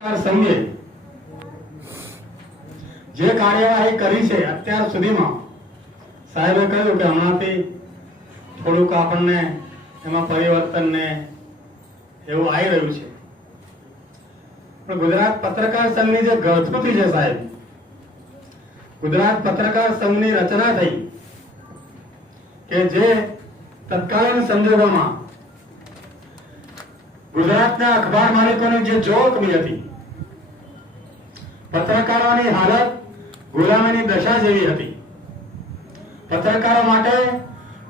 સંઘે જે કાર્યવાહી કરી છે અત્યાર સુધીમાં સાહેબે કહ્યું કે હમણાંથી થોડુંક આપણને એમાં પરિવર્તન ને એવું આવી રહ્યું છે, પણ ગુજરાત પત્રકાર સંઘની જે ગળથૂથી છે સાહેબ, ગુજરાત પત્રકાર સંઘની રચના થઈ કે જે તત્કાલીન સંજોગોમાં ગુજરાતના અખબાર માલિકોની જે જોખમી હતી, પત્રકારોની હાલત ગુલામીની દશા જેવી હતી. પત્રકારો માટે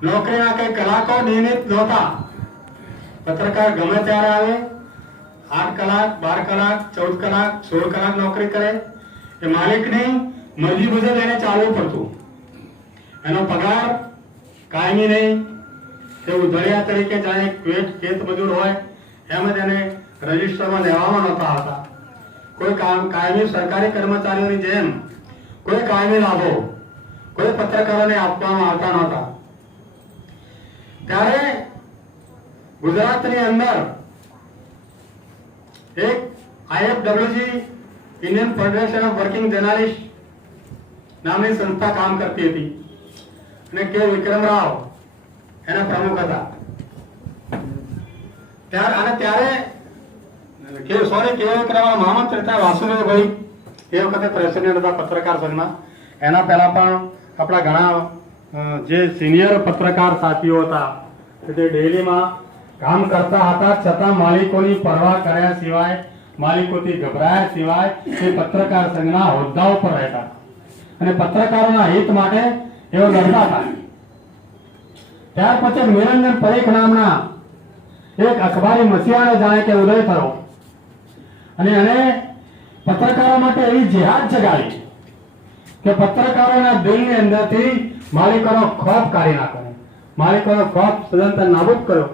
નોકરીના કઈ કલાકો નિયમિત નહોતા. પત્રકાર ગમે ત્યારે આવે, 8 કલાક 12 કલાક 14 કલાક 16 કલાક નોકરી કરે, એ માલિકની મરજી મુજબ એને ચાલવું પડતું. એનો પગાર કાયમી નહીં, તે ઉધડિયા તરીકે જાણે ખેત મજૂર હોય એમ જ એને રજીસ્ટરમાં લેવામાં નહોતા આવતા. કોઈ કાયમી સરકારી કર્મચારીઓની જેમ કોઈ કાયમી લાભો કોઈ પત્રકારોને આપવામાં આવતા નહોતા. ત્યારે ગુજરાતની અંદર એક IFWG Indian federation of working journalist નામની સંસ્થા કામ કરતી હતી અને કે વિક્રમરાવ એના પ્રમુખ હતા. ત્યારે મહામંત્રી હતા વાસુદેવભાઈ, એ વખતે પ્રેસિડેન્ટ હતા પત્રકાર સંઘના. એના પહેલા પણ આપણા ઘણા જે સિનિયર પત્રકાર સાથીઓ હતા તે ડેલીમાં કામ કરતા હતા, છતાં માલિકોની પરવા કર્યા સિવાય, માલિકોથી ગભરાયા સિવાય એ પત્રકાર સંઘના હોદ્દાઓ પર રહેતા અને પત્રકારોના હિત માટે એઓ લડતા હતા. ત્યાર પછી નિરંજન પરીખ નામના એક અખબારી મસીહાને જાણે કે ઉદય થયો અને એને પત્રકારો માટે એવી જેહાદ જગાડી કે પત્રકારોના દિલની અંદરથી માલિકોનો ખોફ કાઢી નાખ્યો, માલિકોનો ખોફ સદંતર નાબૂદ કર્યો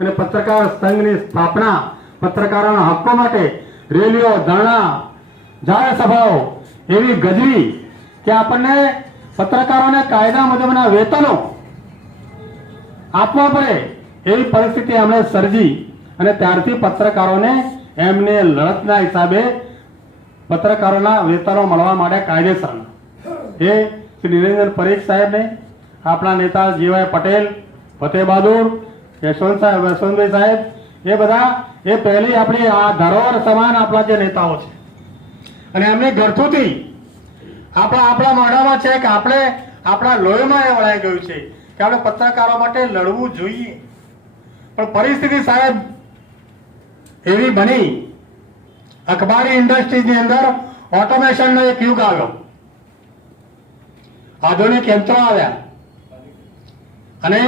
અને પત્રકાર સંઘની સ્થાપના, પત્રકારોના હક્કો માટે રેલીઓ, ધરણા, જાહેર સભાઓ એવી ગજવી કે આપણને પત્રકારોને કાયદા મુજબના વેતનો આપવા પડે એવી પરિસ્થિતિ અમે સર્જી અને ત્યારથી પત્રકારોને એમને લડતના હિસાબે પત્રકારોના વેતનો મળવા માટે કાયદેસર એ શ્રી નિરંજન પરીખ સાહેબને, આપણા નેતા જીવાય પટેલ, ફતેહ બહાદુર, યશવંતભાઈ સાહેબ, એ બધા એ પહેલી આપણી આ ધરોહર સમાન આપણા જે નેતાઓ છે અને એમની ગળથૂથી આપણા મોઢામાં છે કે આપણે આપણા લોહીમાં એ વળાઈ ગયું છે કે આપણે પત્રકારો માટે લડવું જોઈએ. પણ પરિસ્થિતિ સાહેબ એવી બની, અખબારી ઇન્ડસ્ટ્રીની અંદર ઓટોમેશનનો એક યુગ આવ્યો, આધુનિક યંત્રો આવ્યા અને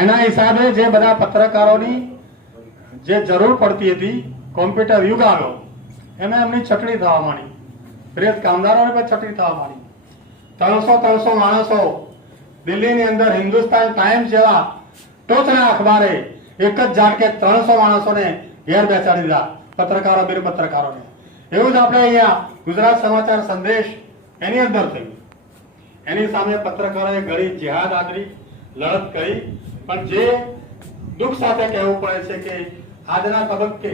એના હિસાબે જે બધા પત્રકારોની જે જરૂર પડતી હતી, કોમ્પ્યુટર યુગ આવ્યો, એમાં એમની ચટણી થવા માંડી, પ્રેસ કામદારોને પણ ચટણી થવા માંડી. 300 માણસો દિલ્હીની અંદર હિન્દુસ્તાન ટાઈમ્સ જેવા ટોચના અખબારે એક જ ઝાટકે 300 માણસોને ઘેર બેસાડી દીધા, પત્રકારો બિન પત્રકારોને. એવું જ આપણે અહીંયા ગુજરાત સમાચાર સંદેશ એની અંદર થયું. એની સામે પત્રકારોએ ઘણી જેહાદ આદરી, લડત કરી. પણ જે દુઃખ સાથે કહેવું પડે છે કે આજના તબક્કે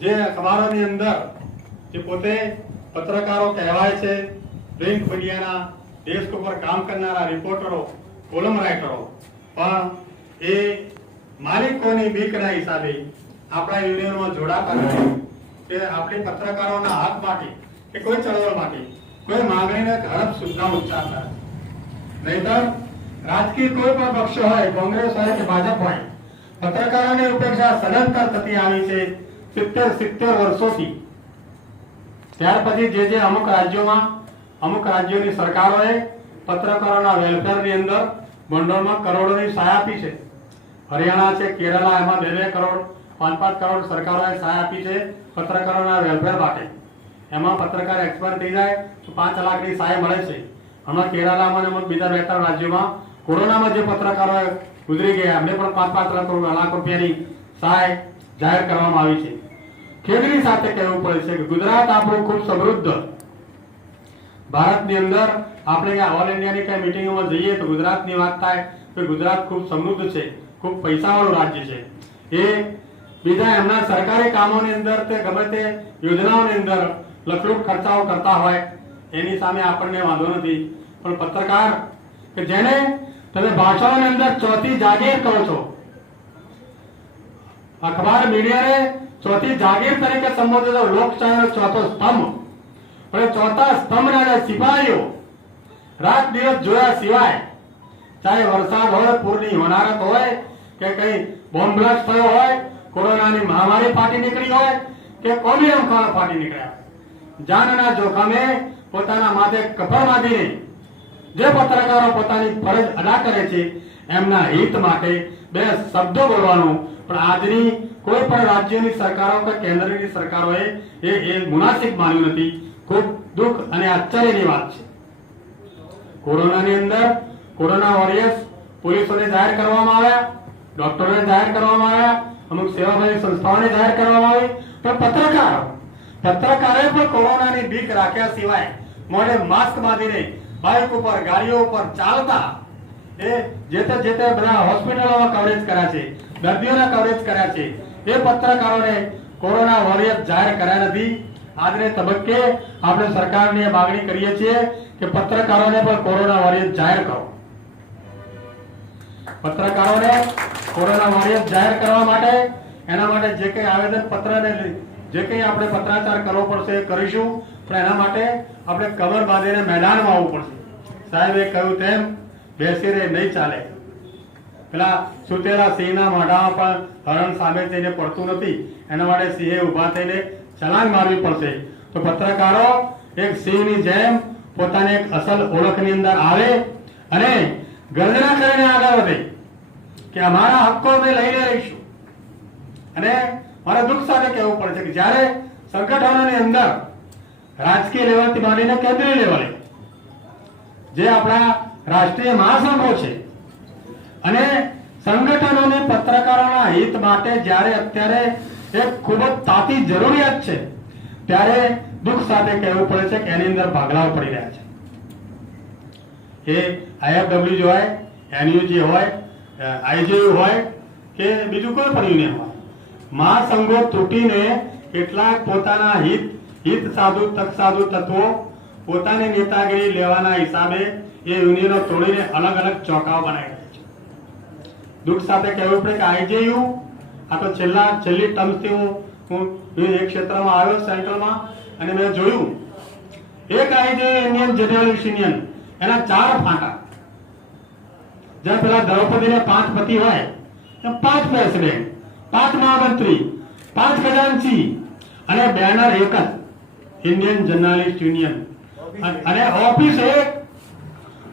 જે અખબારોની અંદર જે પોતે પત્રકારો કહેવાય છે, પ્રિન્ટ મીડિયાના ડેસ્ક ઉપર કામ કરનારા રિપોર્ટરો, કોલમ રાઇટરો પણ એ માલિકોની બીકના હિસાબે આપણા યુનિયનમાં જોડાતા નથી કે આપણી પત્રકારોના હક માટે કે કોઈ ચળવળ માટે કોઈ માંગણીને હડપ સુદ્ધા ઉચ્ચારતા નહીતર રાજકીય કોઈ પણ પક્ષ હોય, કોંગ્રેસ હોય કે ભાજપ હોય, પત્રકારોની ઉપેક્ષા સદંતર થતી આવી છે 70 વર્ષોથી. ત્યાર પછી જે અમુક રાજ્યોમાં અમુક રાજ્યોની સરકારોએ પત્રકારોના વેલફેરની અંદર ભંડોળમાં કરોડોની સહાય આપી છે. હરિયાણા છે, કેરલા, એમાં 2 કરોડ 5 કરોડ સરકારોએ સહાય આપી છે પત્રકારોના વેલફેર માટે. એમાં પત્રકાર એક્સપાયર થઈ જાય તો 5 લાખની સહાય મળે છે. હમણાં કેરલામાં અને બીજા 2-3 રાજ્યોમાં કોરોનામાં જે પત્રકારો ગુજરી ગયા એમને પણ 5 લાખ રૂપિયાની સહાય જાહેર કરવામાં આવી છે. ખેદની સાથે કહેવું પડે છે કે ગુજરાત આપણું ખૂબ સમૃદ્ધ, ભારતની અંદર આપણે ઓલ ઇન્ડિયાની કઈ મિટિંગોમાં જઈએ તો ગુજરાતની વાત થાય તો ગુજરાત ખૂબ સમૃદ્ધ છે, ખૂબ પૈસાવાળું રાજ્ય છે. એ બીજા એમના સરકારી કામોની અંદર તે ગમે તે યોજનાઓની અંદર લખલૂટ ખર્ચાઓ કરતા હોય એની સામે આપણને વાંધો નથી, પણ પત્રકાર કે જેને તમે ભાષાઓની અંદર ચોથી જાગીર કહો છો, અખબાર મીડિયાને ચોથી જાગીર તરીકે સંબોધે છે, લોકશાહીનો ચોથો સ્તંભ, પણ ચોથા સ્તંભના જે સિપાહીઓ રાત દિવસ જોયા સિવાય, ચાહે વરસાદ હોય, પૂરની હોનારત હોય કે કઈ બોમ્બ બ્લાસ્ટ થયો હોય, કોરોનાની મહામારી ફાટી નીકળી હોય કે કોમી રમખાણો ફાટી નીકળ્યા, જાનના જોખમે પોતાના માથે કફન બાંધીને જે પત્રકારો પોતાની ફરજ અદા કરે છે એમના હિત માટે બે શબ્દો બોલવાનું પણ આજની કોઈ પણ રાજ્યની સરકારો કે કેન્દ્રની સરકારોએ એ મુનાસિબ માન્યું નથી. ખૂબ દુઃખ અને આશ્ચર્યની વાત છે. કોરોનાની અંદર કોરોના વોરિયર્સ પોલીસોને જાહેર કરવામાં આવ્યા, ડોક્ટરોને જાહેર કરવામાં આવ્યા, અમુક સેવાભાવી સંસ્થાઓને જાહેર કરવામાં આવી, પણ પત્રકારે પણ કોરોનાની બીક રાખ્યા સિવાય મોઢે માસ્ક બાંધીને બાઇક ઉપર, ગાડીઓ ઉપર ચાલતા એ જે તે બધા હોસ્પિટલોમાં કવરેજ કર્યા છે, દર્દીઓના કવરેજ કર્યા છે, એ પત્રકારોને કોરોના વોરિયર જાહેર કર્યા નથી. આજને તબક્કે આપણે સરકારને માગણી કરીએ છીએ કે પત્રકારોને પણ કોરોના વોરિયર જાહેર કરો. પત્રકારોને કોરોના વોરિયર જાહેર કરવા માટે એના માટે જે કંઈ આવેદન પત્રને જે કંઈ આપણે પત્રાચાર કરવો પડશે એ કરીશું, પણ એના માટે આપણે કમર બાંધીને મેદાનમાં આવવું પડશે. સાહેબે કહ્યું તેમ બેસી રહે નહીં ચાલે. પેલા સુતેલા સિંહના મોઢામાં પણ હરણ સામે થઈને પડતું નથી, એના માટે સિંહે ઉભા થઈને છલાંગ મારવી પડશે. તો પત્રકારો એક સિંહની જેમ પોતાની એક અસલ ઓળખની અંદર આવે અને ગર્જના કરીને આગળ વધે કે અમારા હક્કો અમે લઈને રહીશું. અને મારે દુઃખ સાથે કહેવું પડે છે કે જ્યારે સંગઠનોની અંદર રાજકીય લેવલથી માંડીને કેન્દ્રીય લેવલે જે આપણા રાષ્ટ્રીય મહાસંઘો છે અને સંગઠનોને પત્રકારોના હિત માટે જ્યારે અત્યારે એક ખૂબ જ તાતી જરૂરિયાત છે, ત્યારે દુઃખ સાથે કહેવું પડે છે કે એની અંદર ભાગલાઓ પડી રહ્યા છે. એ આઈએફડબલ્યુ હોય, એનયુજી હોય, આઈજેયુ હોય કે બીજું કોઈ પણ યુનિયન હોય, મહાસંઘો તૂટીને કેટલાક પોતાના હિત સાધુ તક સાધુ તત્વો પોતાની નેતાગીરી લેવાના હિસાબે એ યુનિયનો તોડીને અલગ અલગ ચોકાઓ બનાવી રહ્યા છે. દુઃખ સાથે કહેવું પડે કે આઈજેયુ આ તો છેલ્લી ટર્મથી હું એક ક્ષેત્રમાં આવ્યો સેન્ટ્રલમાં અને મેં જોયું એક આઈજેયુ ઇન્ડિયન જર્નલિસ્ટ યુનિયન એના 4 ફાંટા. જ્યાં પેલા દ્રૌપદીને 5 પતિ હોય, 5 પ્રેસિડેન્ટ, 5 મહામંત્રી, 5 ખજાનચી અને બેનર એક જ ઇન્ડિયન જર્નલિસ્ટ યુનિયન અને ઓફિસ એક.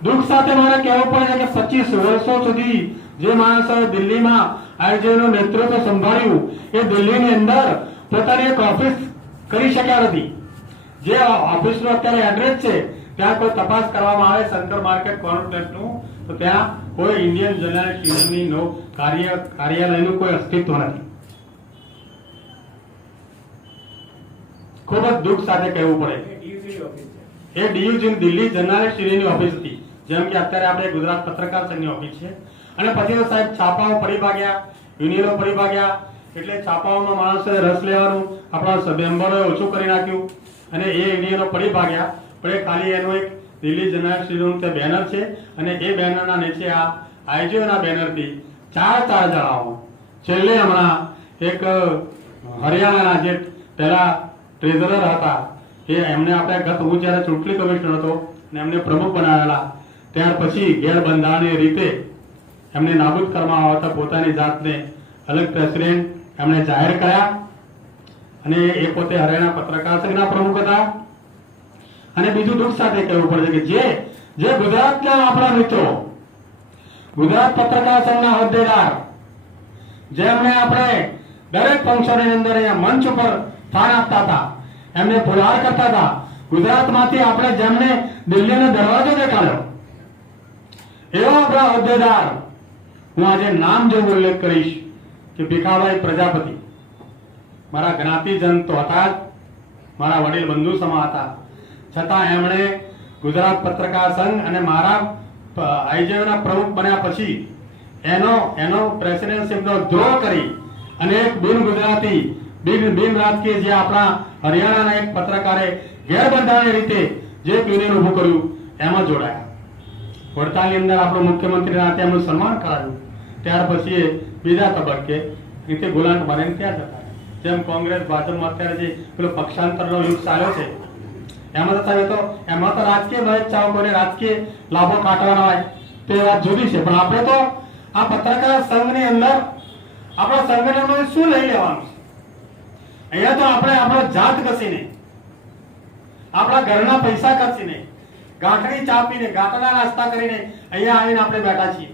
દુઃખ સાથે મારે કહેવું પડે કે 25 વર્ષો સુધી જે માણસોએ દિલ્હીમાં આઈજેનું નેતૃત્વ સંભાળ્યું એ દિલ્હીની અંદર પોતાની એક ઓફિસ કરી શક્યા નથી. જે ઓફિસનો અત્યારે એડ્રેસ છે ત્યાં કોઈ તપાસ કરવામાં આવે શંકર માર્કેટ કોર્પોરેશનનું, તો ત્યાં કોઈ ઇન્ડિયન જર્નલિસ્ટ યુનિયનની કાર્યાલયનું કોઈ અસ્તિત્વ નથી. ખૂબ જ દુઃખ સાથે કહેવું પડે એ ડીયુજી દિલ્હી જર્નલિસ્ટ યુનિયનની ઓફિસ હતી, જેમ કે અત્યારે આપણે ગુજરાત પત્રકાર સંઘની ઓફિસ છે. અને પછી તો સાહેબ છાપાઓ પડી ભાગ્યા, યુનિયનો પડી ભાગ્યા, એટલે છાપાઓમાં માણસોએ રસ લેવાનું આપણા મેમ્બરોએ ઓછું કરી નાખ્યું અને એ યુનિયનો પડી ભાગ્યા. પણ એ ખાલી એનું એક દિલ્હી જર્નલિસ્ટ યુનિયનનું તે બેનર છે અને એ બેનરના નીચે આ આઈજીઓના બેનરથી 4 જણાઓ. છેલ્લે હમણાં એક હરિયાણાના જે પહેલા ટ્રેઝરર હતા એ એમને આપણે હું જ્યારે ચૂંટણી કમિશનર હતો અને એમને પ્રમુખ બનાવેલા, ત્યાર પછી ગેરબંધારણીય રીતે એમને નાબૂદ કરવામાં આવતા પોતાની જાતને અલગ પ્રેસિડેન્ટ એમણે જાહેર કર્યા અને એ પોતે હરિયાણા પત્રકાર સંઘના પ્રમુખ હતા. અને બીજું દુઃખ સાથે કહેવું પડે છે કે જે ગુજરાતના આપણા મિત્રો, ગુજરાત પત્રકાર સંઘના હોદ્દેદાર, જેમને આપણે દરેક ફંક્શનની અંદર અહીંયા મંચ ઉપર સ્થાન આપતા હતા, એમને પુરવાર કરતા હતા, ગુજરાતમાંથી આપણે જેમને દિલ્હીનો દરવાજો દેખાડ્યો, એવા આપણા હોદ્દેદાર હું આજે નામ જો ઉલ્લેખ કરીશ કે ભીખાભાઈ પ્રજાપતિ મારા જ્ઞાતિજન તો હતા જ, મારા વડીલ બંધુ સમા હતા, છતાં એમણે ગુજરાત પત્રકાર સંઘ અને મારા આઈજેયુના પ્રમુખ બન્યા પછી એનો પ્રેસિડેન્ટશીપનો દ્રોહ કરી અને એક બિન ગુજરાતી બિન રાજકીય જે આપણા હરિયાણાના એક પત્રકારે ગેરબંધારણીય રીતે જે યુનિયન ઊભું કર્યું એમાં જોડાયા. વડતાલની અંદર આપણો મુખ્યમંત્રીના હાથે એમનું સન્માન કરાયું. ત્યાર પછી એ બીજા તબક્કે રીતે ગુલામ બનીને ત્યાં જતા રહ્યા. જેમ કોંગ્રેસ ભાજપમાં અત્યારે જે પેલો પક્ષાંતરનો યુગ ચાલ્યો છે એમાં તો રાજકીય મહેજ ચાહકોને રાજકીય લાભો કાઢવાના હોય તો એ વાત જુદી છે. પણ આપણે તો આ પત્રકાર સંઘની અંદર આપણા સંગઠનોને શું લઈ લેવાનું છે? અહીંયા તો આપણે આપણો જાત ઘસીને આપણા ઘરના પૈસા ખર્ચીને ગાંઠણી ચાપીને ગાંઠના નાસ્તા કરીને અહીંયા આવીને આપણે બેઠા છીએ.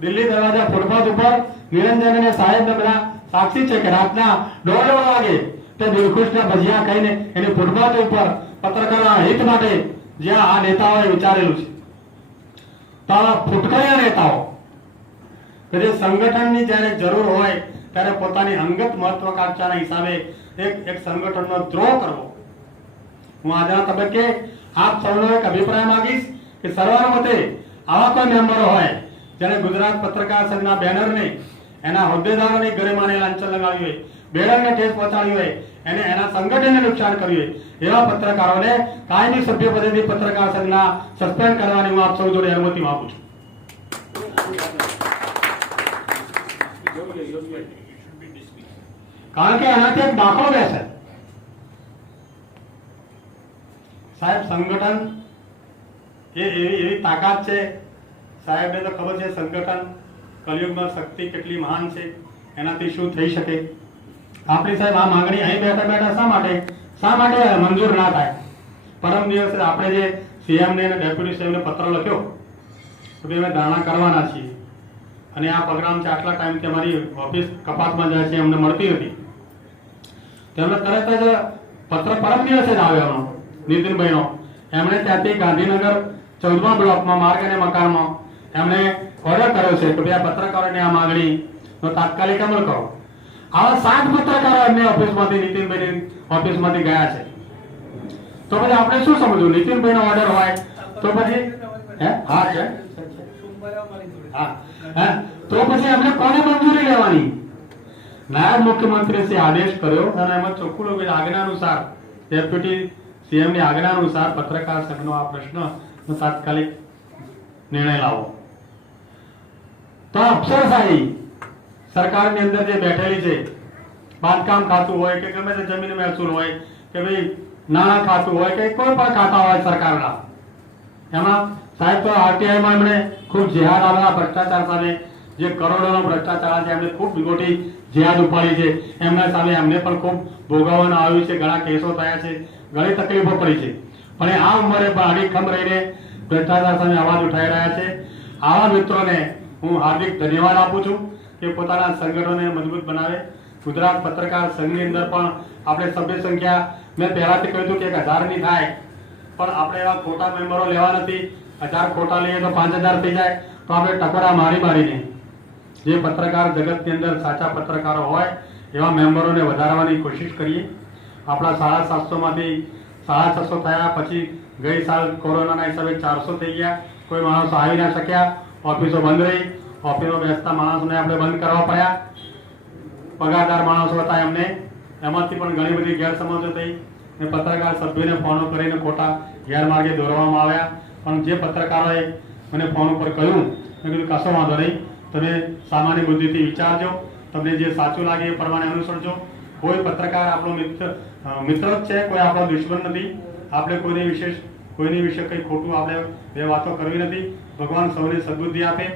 દિલ્હી દરવાજા ફૂટપાથ ઉપર નિરંજન અને સાહેબ બધા સાક્ષી છે કે રાતના 1:30 વાગે તે દિલખુશના ભજીયા ખાઈને એની ફૂટપાથ ઉપર પત્રકારના હિત માટે જ્યાં આ નેતાઓએ વિચારેલું છે. તો આ ફૂટકરિયા નેતાઓ કે જે સંગઠનની જ્યારે જરૂર હોય ત્યારે પોતાની અંગત મહત્વાકાંક્ષાના હિસાબે એક સંગઠનનો દ્રોહ કરવો. હું આજના તબક્કે આપ સૌનો એક અભિપ્રાય માંગીશ કે સર્વાનુમતે આવા કોઈ મેમ્બરો હોય જેને ગુજરાત પત્રકાર સંઘના બેનરને એના હોદ્દેદારોની ગરિમાને લાંછન લગાવ્યું હોય, બેનરને ઠેસ પહોંચાડ્યું હોય, એને એના સંગઠનને નુકસાન કર્યું હોય એવા પત્રકારોને કાયમી સભ્ય પદેથી પત્રકાર સંઘના સસ્પેન્ડ કરવાની હું આપ સૌ જોડે અનુમતિ માંગુ છું. કારણ કે એનાથી એક દાખલો બેસે. સાહેબ સંગઠન એ એવી તાકાત છે. સાહેબને તો ખબર છે સંગઠન કલયુગમાં શક્તિ કેટલી મહાન છે, એનાથી શું થઈ શકે. આપણી સાહેબ આ માંગણી અહીં બેઠા બેઠા શા માટે મંજૂર ના થાય? પરમ દિવસે આપણે જે સીએમ ને અને ડેપ્યુટી સીએમ ને પત્ર લખ્યો તો અમે ધારણા કરવાના છીએ અને આ પ્રોગ્રામ છે આટલા ટાઈમથી અમારી ઓફિસ કપાસમાં જાય છે અમને મળતી હતી. તેમને તરત જ પત્ર પરમ દિવસે જ આવ્યો નીતિનભાઈનો. એમણે ત્યાંથી ગાંધીનગર 14મા બ્લોકમાં માર્ગ અને મકાનમાં એમણે ઓર્ડર કર્યો છે કે ભાઈ આ પત્રકારોની આ માંગણી નો તાત્કાલિક અમલ કરો. આવા 7 પત્રકારો એમની ઓફિસમાંથી નીતિનભાઈની ઓફિસમાંથી ગયા છે. તો પછી આપણે શું સમજવું? નીતિનભાઈનો ઓર્ડર હોય તો પછી હા છે હા તો પછી એમને કોને મંજૂરી લેવાની? નાયબ મુખ્યમંત્રીએ આદેશ કર્યો અને એમાં ચોખ્ખું લખ્યું આજ્ઞા અનુસાર ડેપ્યુટી સીએમ ની આજ્ઞા અનુસાર પત્રકાર સંઘનો આ પ્રશ્નનો તાત્કાલિક નિર્ણય લાવો. તો અફસરશાહી સરકારની અંદર જે બેઠેલી છે, બાંધકામ ખાતું હોય કે ગમે તે જમીન મહેસૂલ હોય કે ભાઈ નાણાં ખાતું હોય કે કોઈ પણ ખાતા હોય સરકારના, એમાં સાહેબ તો આરટીઆઈમાં એમણે ખૂબ જેહાદ આવેલા ભ્રષ્ટાચાર સામે જે કરોડોનો ભ્રષ્ટાચાર છે એમને ખૂબ મોટી જેહાદ ઉપાડી છે. એમના સામે એમને પણ ખૂબ ભોગવવાનું આવ્યું છે, ઘણા કેસો થયા છે, ઘણી તકલીફો પડી છે. પણ આ ઉંમરે પણ અડીખમ રહીને ભ્રષ્ટાચાર સામે અવાજ ઉઠાવી રહ્યા છે. આવા મિત્રોને હું હાર્દિક ધન્યવાદ આપું છું કે પોતાના સંગઠનોને મજબૂત બનાવે. ગુજરાત પત્રકાર સંઘની અંદર પણ આપણે સભ્ય સંખ્યા મેં પહેલાથી કહ્યું હતું કે 1000ની થાય, પણ આપણે એવા ખોટા મેમ્બરો લેવા નથી. 1000 ખોટા લઈએ તો 5000 થઈ જાય. તો આપણે ટકોરા મારીને જે પત્રકાર જગતની અંદર સાચા પત્રકારો હોય એવા મેમ્બરોને વધારવાની કોશિશ કરીએ. આપણા 750 માંથી 650 થયા, પછી ગઈ સાલ કોરોનાના હિસાબે 400 થઈ ગયા. કોઈ માણસો આવી ના શક્યા, ઓફિસો બંધ રહી. ઓફિસો બેસતા માણસોને આપણે બંધ કરવા પડ્યા. પગારદાર માણસો હતા એમને, એમાંથી પણ ઘણી બધી ગેરસમજો થઈ. પત્રકાર સભ્યોને ફોનો કરીને ખોટા ગેરમાર્ગે દોરવામાં આવ્યા. પણ જે પત્રકારોએ મને ફોન ઉપર કહ્યું, મેં કીધું કશો વાંધો નહીં, તમે સામાન્ય બુદ્ધિથી વિચારજો, તમને જે સાચું લાગે એ પ્રમાણે અનુસરજો. કોઈ પત્રકાર આપણો મિત્ર જ છે, કોઈ આપણો દુશ્મન નથી. આપણે કોઈની વિશે કંઈ ખોટું આપણે બે વાતો કરવી નથી. ભગવાન સૌને સદબુદ્ધિ આપે.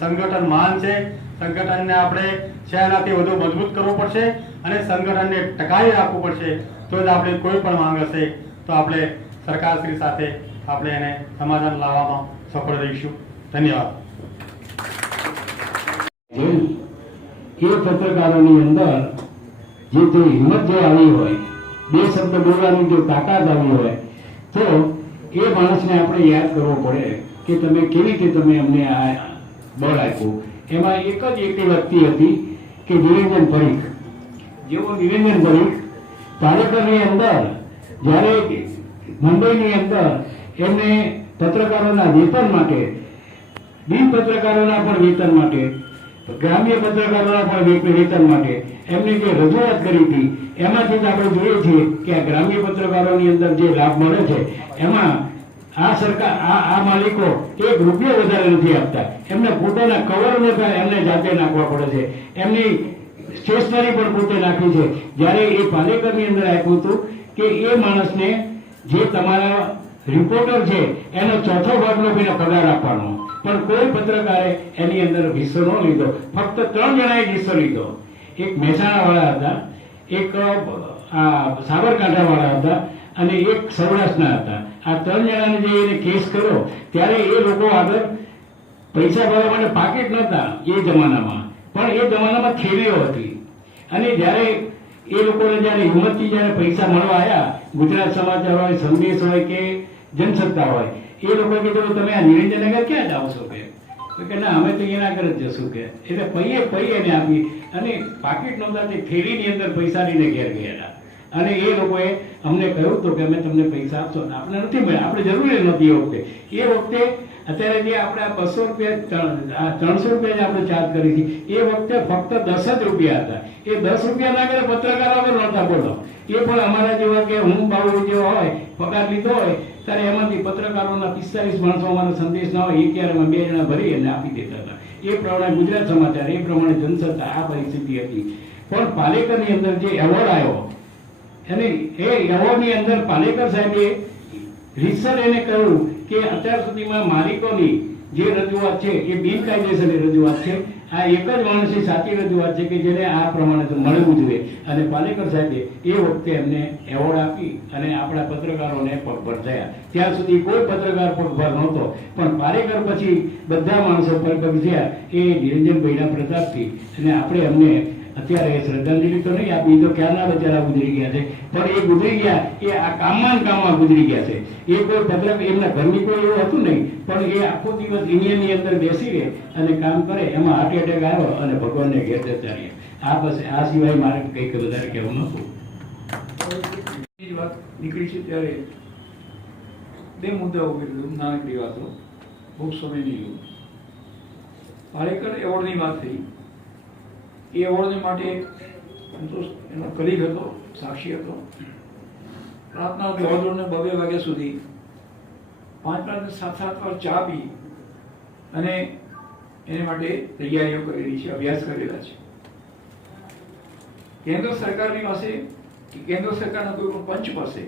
સંગઠન મહાન છે, સંગઠનને આપણે છે એનાથી વધુ મજબૂત કરવું પડશે અને સંગઠનને ટકાવી રાખવું પડશે. તો જ આપણે કોઈ પણ માંગ હશે તો આપણે સરકારશ્રી સાથે આપણે એને સમાધાન લાવવામાં સફળ રહીશું. ધન્યવાદ. એ પત્રકારોની અંદર જે હિંમત જે આવી હોય, 2 શબ્દ બોલવાની જો તાકાત આવી હોય, તો એ માણસને આપણે યાદ કરવો પડે કે તમે કેવી રીતે તમે અમને આ બળ આપ્યું. એમાં એક જ એકલી વ્યક્તિ હતી કે નિરંજન પરીખ. જેવો નિરંજન પરીખ તાજેતરની અંદર જ્યારે મુંબઈની અંદર એમને પત્રકારોના વેતન માટે, બિન પત્રકારોના પણ વેતન માટે ગ્રામ્ય પત્રકારોના પણ વેતન માટે એમની જે રજૂઆત કરી હતી એમાંથી જ આપણે જોઈએ છીએ કે આ ગ્રામ્ય પત્રકારોની અંદર જે લાભ મળે છે એમાં આ સરકાર આ માલિકો એક રૂપિયો વધારે નથી આપતા. એમને પોતાના કવરને પણ એમને જાતે નાખવા પડે છે. એમની સ્ટેશનરી પણ પોતે નાખી છે. જ્યારે એ પાલેકરની અંદર આપ્યું હતું કે એ માણસને જે તમારા રિપોર્ટર છે એનો ચોથો ભાગનો એનો પગાર આપવાનો, પણ કોઈ પત્રકારે એની અંદર હિસ્સો ન લીધો. ફક્ત 3 જણાએ હિસ્સો લીધો. એક મહેસાણા વાળા હતા, એક સાબરકાંઠા વાળા હતા અને એક સૌરાષ્ટ્રના હતા. આ 3 જણાને જે એને કેસ કર્યો ત્યારે એ લોકો આગળ પૈસા ભરવા માટે પાકીટ નહોતા એ જમાનામાં, પણ એ જમાનામાં થેલીઓ હતી. અને જ્યારે એ લોકોને જ્યારે હિંમતથી જ્યારે પૈસા મળવા આવ્યા, ગુજરાત સમાચાર હોય, સંદેશ હોય કે જનસત્તા હોય, એ લોકોએ કીધું તમે આ નિરંજનનગર ક્યાં જાઓ છો કે ના અમે તો એના આગળ જ જશું કે. એટલે પૈયે એને આપી અને પાકીટ નહોતા તે થેલીની અંદર પૈસા લઈને ઘેર ગયા. અને એ લોકોએ અમને કહ્યું હતું કે અમે તમને પૈસા આપશો. આપણે નથી મળ્યા, આપણે જરૂરી નહોતી એ વખતે. એ વખતે અત્યારે જે આપણે આ 200 રૂપિયા 300 રૂપિયા જે આપણે ચાર્જ કરી હતી એ વખતે ફક્ત 10 જ રૂપિયા હતા. એ 10 રૂપિયા ના કરે પત્રકારો વગર નહોતા. બોલો, એ પણ અમારા જેવા કે હું બાબુ જેવો હોય પગાર લીધો હોય ત્યારે એમાંથી પત્રકારોના 45 માણસો અમારો સંદેશ ના હોય એ ક્યારે અમે 2 જણા ભરી અને આપી દેતા હતા. એ પ્રમાણે ગુજરાત સમાચાર, એ પ્રમાણે જનસત્તા, આ પરિસ્થિતિ હતી. પણ પાલેકરની અંદર જે એવોર્ડ આવ્યો અને એ એવોર્ડની અંદર પાલેકર સાહેબે રીતસર એને કહ્યું કે અત્યાર સુધીમાં માલિકોની જે રજૂઆત છે એ બિનકાયદેસરની રજૂઆત છે. આ એક જ માણસની સાચી રજૂઆત છે કે જેને આ પ્રમાણે મળવું જોઈએ. અને પાલેકર સાહેબે એ વખતે એમને એવોર્ડ આપી અને આપણા પત્રકારોને પગભર થયા. ત્યાં સુધી કોઈ પત્રકાર પગભર નહોતો, પણ પાલેકર પછી બધા માણસો પગભર થયા એ નિરંજનભાઈના પ્રતાપથી. અને આપણે એમને અત્યારે શ્રદ્ધાંજલિ તો નહીં આપી, તો ક્યારના બચારા ગુજરી ગયા છે, પણ એ ગુજરી ગયા એ આ કામમાં ગુજરી ગયા છે. એ કોઈ પત્રક એમના ઘરની કોઈ એવું હતું નહીં, પણ એ આખો દિવસ ઇન્ડિયનની અંદર બેસી રહે અને કામ કરે. એમાં હાર્ટ એટેક આવ્યો અને ભગવાનને ઘેર જતા રહ્યા. આ સિવાય મારે કંઈક વધારે કહેવું નહોતું. વાત નીકળી છે ત્યારે 2 મુદ્દા ઉભી રહ્યું, નાનકડી વાતો, બહુ સમય નહીં ગયું. પાલેકર એવોર્ડની વાત થઈ. એ એવોર્ડને માટે એનો કલીગ હતો, સાક્ષી હતો. રાતના દોઢને 2 વાગ્યા સુધી 5 7 વાર ચા પી અને એને માટે તૈયારીઓ કરેલી છે, અભ્યાસ કરેલા છે. કેન્દ્ર સરકારની પાસે કે કેન્દ્ર સરકારના કોઈ પણ પંચ પાસે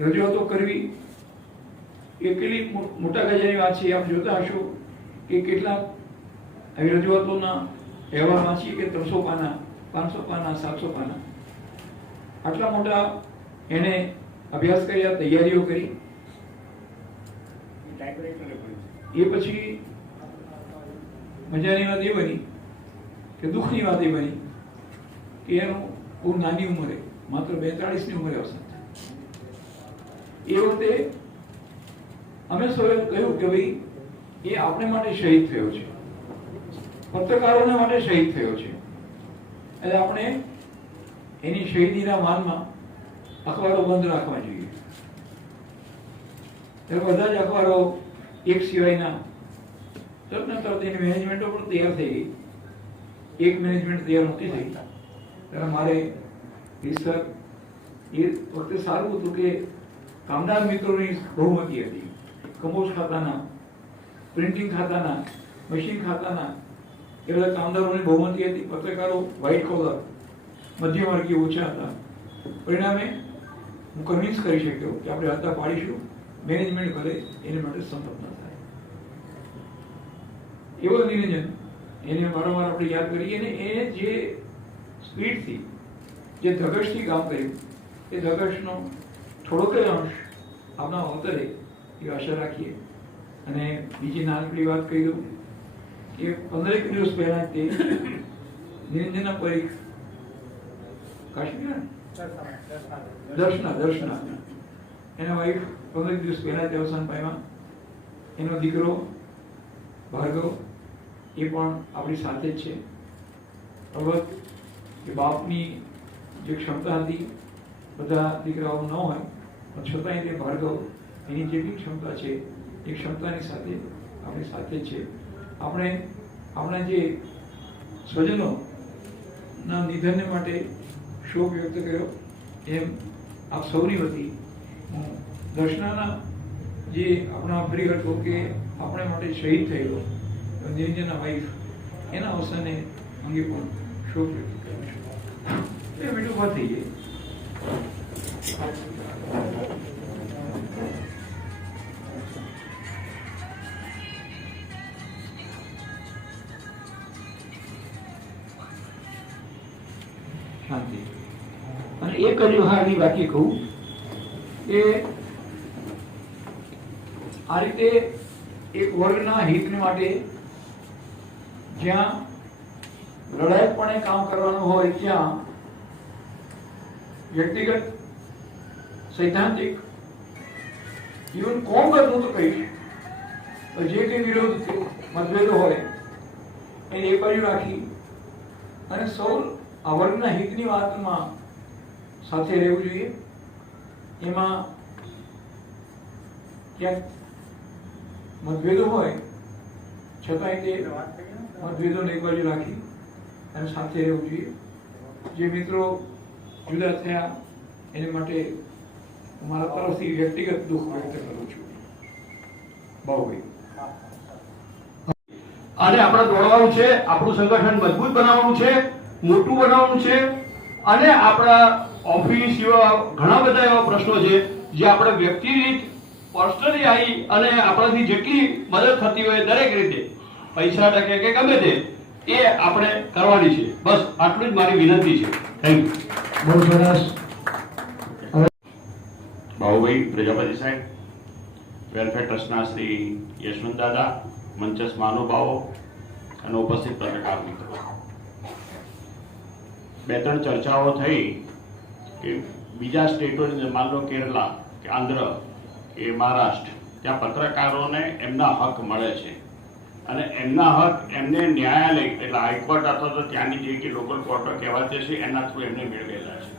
રજૂઆતો કરવી એ કેટલી મોટા ગજાની વાત છે. આપ જોતા હશો કે કેટલાક આવી રજૂઆતોના અહેવાલ વાંચીએ કે 300 પાના, 500 પાના, 700 પાના. આટલા મોટા એને અભ્યાસ કર્યા, તૈયારીઓ કરી. એ પછી મજાની વાત એ બની કે દુઃખની વાત એ બની કે એનું બહુ નાની ઉંમરે, માત્ર 42ની ઉંમરે અવસાન થયું. એ વખતે અમે સૌએ કહ્યું કે ભાઈ એ આપણે માટે શહીદ થયો છે, પત્રકારોને માટે શહીદ થયો છે, એટલે આપણે એની શહીદીના માનમાં અખબારો બંધ રાખવા જોઈએ. ત્યારે બધા જ અખબારો એક સિવાયના તરત એની મેનેજમેન્ટો પણ તૈયાર થઈ ગઈ. એક મેનેજમેન્ટ તૈયાર નહોતી થઈ ત્યારે મારે રીસર એ વખતે સારું હતું કે કામદાર મિત્રોની બહુમતી હતી. કમોસ ખાતાના, પ્રિન્ટિંગ ખાતાના, મશીન ખાતાના એ બધા કામદારોની બહુમતી હતી. પત્રકારો વ્હાઇટ કોલર, મધ્યમવર્ગીય ઓછા હતા. પરિણામે હું કન્વિન્સ કરી શક્યો કે આપણે હત્તા પાડીશું, મેનેજમેન્ટ કરે એને માટે સંમત ન થાય. એવો નિરંજન એને વારંવાર આપણે યાદ કરીએ અને એ જે સ્પીડથી, જે ધગશથી કામ કર્યું એ ધગશનો થોડોક જ અંશ આપણા અવતરે એ આશા રાખીએ. અને બીજી નાનકડી વાત કહી દઉં કે 15 દિવસ પહેલા તે નિરંજનના પરીખ કાશ્મીર દર્શના એના વાઈફ 15 દિવસ પહેલા તે અવસાન પામ્યા. એનો દીકરો ભાર્ગવ એ પણ આપણી સાથે જ છે. અલબત્ત કે બાપની જે ક્ષમતા હતી બધા દીકરાઓ ન હોય, પણ છતાંય તે ભાર્ગવ એની જેટલી ક્ષમતા છે એ ક્ષમતાની સાથે આપણી સાથે જ છે. આપણે આપણા જે સ્વજનોના નિધનને માટે શોક વ્યક્ત કર્યો. એમ આપ સૌની વતી હું દર્શનાના જે આપણા ફરી હતો કે આપણે માટે શહીદ થયેલો નિરંજનના વાઈફ એના અવસાને અંગે પણ શોક વ્યક્ત કર્યો છે. એ મિનિટ ઉભા થઈ જાય. શાંતિ. અને એક જ હારની બાકી કહું કે આ રીતે એક વર્ગના હિતને માટે જ્યાં લડાયકપણે કામ કરવાનું હોય ત્યાં વ્યક્તિગત સૈદ્ધાંતિક ઇવન કોમગત હું તો કહીશ જે કંઈ વિરોધ મતભેદો હોય એને એક બાજુ રાખી અને સૌ આ વર્ગના હિતની વાતમાં સાથે રહેવું જોઈએ. એમાં ક્યાંક મતભેદો હોય છતાંય તે મતભેદોને એક બાજુ રાખી અને સાથે રહેવું જોઈએ. જે મિત્રો જુદા થયા એને માટે મારા તરફથી વ્યક્તિગત દુઃખ વ્યક્ત કરું છું. બહુ અને આપણે દોડવાનું છે, આપણું સંગઠન મજબૂત બનાવવાનું છે, મોટું બનાવવાનું છે અને આપણા ઓફિસ જેવા ઘણા બધા એવા પ્રશ્નો છે જે આપણે વ્યક્તિગત પર્સનલી આવી અને આપણાથી જેટલી મદદ થતી હોય દરેક રીતે પૈસા ટકે કે ગમે તે એ આપણે કરવાની છે. બસ આટલું જ મારી વિનંતી છે. Thank you. બહુ સરસ. બાહુભાઈ પ્રજાપતિ સાહેબ, વેલફેર ટ્રસ્ટના શ્રી યશવંત દાદા, મંચસ્થ મહાનુભાવો અને ઉપસ્થિત પત્રકાર મિત્રો, બે ત્રણ ચર્ચાઓ થઈ કે બીજા સ્ટેટોની અંદર માન લો કેરલા કે આંધ્ર કે મહારાષ્ટ્ર, ત્યાં પત્રકારોને એમના હક મળે છે અને એમના હક એમને ન્યાયાલય એટલે હાઈકોર્ટ અથવા તો ત્યાંની જે કે લોકલ કોર્ટો કહેવાતી છે એના થ્રુ એમને મેળવેલા છે.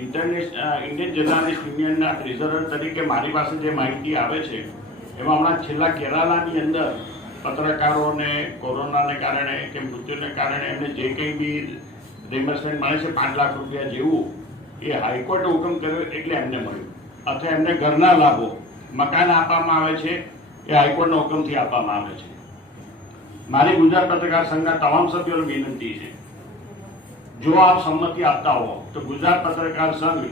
ઇન્ડિયન જર્નાલિસ્ટ યુનિયનના ટ્રેઝરર તરીકે મારી પાસે જે માહિતી આવે છે એમાં હમણાં છેલ્લા કેરાલાની અંદર પત્રકારોને કોરોનાને કારણે કે મૃત્યુને કારણે એમને જે કંઈ બી રિમ્બર્સમેન્ટ મળે છે 5 લાખ રૂપિયા જેવું, એ હાઈકોર્ટે હુકમ કર્યો એટલે એમને મળ્યું. અથવા એમને ઘરના લાભો મકાન આપવામાં આવે છે એ હાઈકોર્ટના હુકમથી આપવામાં આવે છે. મારી ગુજરાત પત્રકાર સંઘના તમામ સભ્યોને વિનંતી છે, જો આપ સંમતિ આપતા હો તો ગુજરાત પત્રકાર સંઘ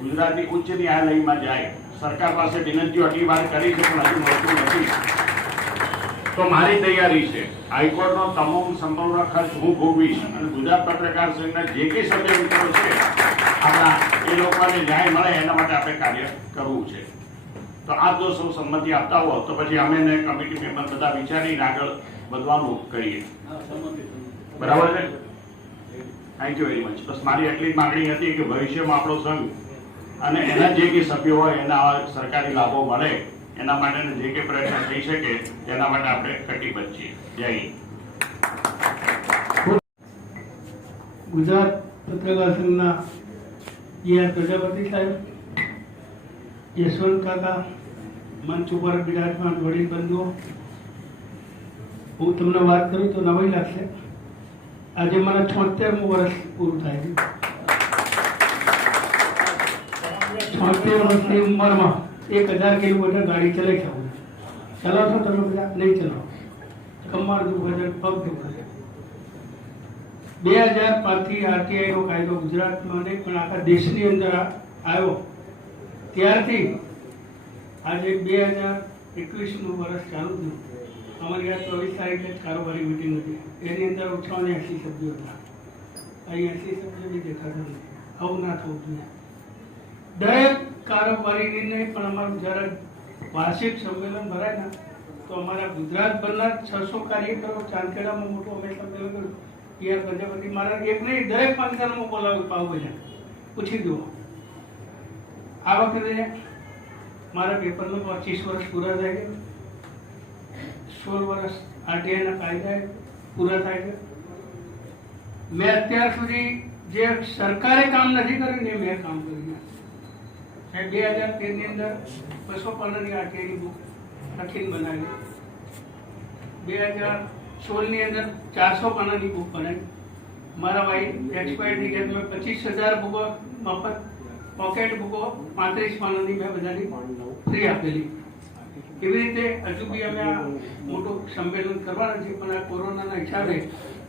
ગુજરાતની ઉચ્ચ ન્યાયાલયમાં જાય. સરકાર પાસે વિનંતીઓ આટલી વાર કરી છે પણ હજુ મળતું નથી. તો મારી તૈયારી છે, હાઈકોર્ટનો તમામ સંપૂર્ણ ખર્ચ હું ભોગવીશ અને ગુજરાત પત્રકાર સંઘના જે કંઈ સભ્ય મિત્રો છે આપણા એ લોકોને ન્યાય મળે એના માટે આપણે કાર્ય કરવું છે. તો આ જો સૌ સંમતિ આપતા હો તો પછી અમે ને કમિટી મેમ્બર બધા વિચારીને આગળ વધવાનું કરીએ. બરાબર છે? Thank you very much. બસ મારી એટલી જ માંગણી હતી કે ભવિષ્યમાં આપણો સંઘ અને એના જે કંઈ સભ્યો હોય એના સરકારી લાભો મળે એના માટેનો જે કંઈ પ્રયત્ન થઈ શકે તેના માટે આપણે કટિબદ્ધ છીએ. જય હિન્દ. ગુજરાત પત્રકાર સંઘના E.R. પ્રજાપતિ સાહેબ, યશવંત કાકા, મંચ ઉપર બિરાજમાન વડીલ બંધુઓ, હું તમને વાત કરું તો નવાઈ લાગશે. આજે મારા 76મું વર્ષ પૂરું થાય છે. 76 વર્ષની ઉંમરમાં 1000 કિલોમીટર ગાડી ચલાવી શકું. ચલાવશો તમે બધા? નહીં ચલાવો. કમર દુખે છે, પગ દુખે છે. 2005થી RTI નો કાયદો ગુજરાતમાં નહીં પણ આખા દેશની અંદર આવ્યો ત્યારથી આજે 2021નું વર્ષ ચાલુ થયું. અમારી આ 24 તારીખે જ કારોબારી મિટિંગ હતી, એની અંદર 86 સભ્યો હતા. અહીં 80 સભ્યો બી દેખાતા નથી. આવું ના થવું જોઈએ. દરેક કારોબારીની નહીં પણ અમારું જ્યારે વાર્ષિક સંમેલન ભરાય ને તો અમારા ગુજરાતભરના 600 કાર્યકરો ચાંદખેડામાં મોટું અમે સંમેલન કર્યું. E.R. પ્રજાપતિ મારા એક નહીં દરેક ફંક્શનમાં બોલાવ્યું. પાવભાજી પૂછી દો. આ વખતે મારા પેપરનો 25 વર્ષ પૂરા થાય છે. 16 વર્ષ RTIના કાયદા પૂરા થાય છે. મેં અત્યાર સુધી જે સરકારે કામ નથી કર્યું ને મેં કામ કર્યું. 2013ની અંદર 200 પાનાની RTIની બુક લખીને બનાવી. 2014 16ની અંદર 400 પાનાની બુક બનાવી. મારા ભાઈ એક્સપાયર થઈ ગયા, મેં 25,000 બુકો મફત, પોકેટ બુકો 35 પાનાની મેં બધાની ફ્રી આપેલી. એવી રીતે હજુ બી અમે આ મોટું સંમેલન કરવાના છે, પણ આ કોરોનાના હિસાબે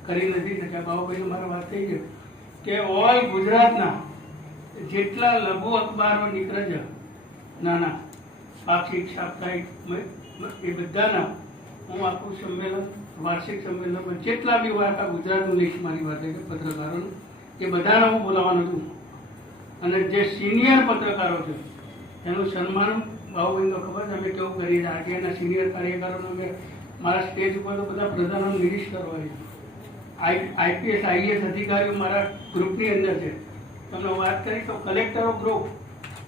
કરી નથી શક્યા. બાબુભાઈનો મારા વાત થઈ ગયો કે ઓલ ગુજરાતના જેટલા લઘુ અખબારો નીકળે છે, નાના પાક્ષિક, સાપ્તાહિક, એ બધાના હું આખું સંમેલન, વાર્ષિક સંમેલનમાં જેટલા બી હોય આખા ગુજરાતનું લિસ્ટ મારી વાત છે પત્રકારોનું, એ બધાને હું બોલાવવાનો છું. અને જે સિનિયર પત્રકારો છે એનું સન્માન બાબુભાઈને ખબર છે અમે કેવું કરીએ છીએ. આરટીઆઈના સિનિયર કાર્યકરોને અમે મારા સ્ટેજ ઉપર તો બધા પ્રધાનો નિરીક્ષ કરવા છે. આઈપીએસ આઈએસ અધિકારીઓ મારા ગ્રુપની અંદર છે. તમને વાત કરી તો કલેક્ટરો ગ્રુપ,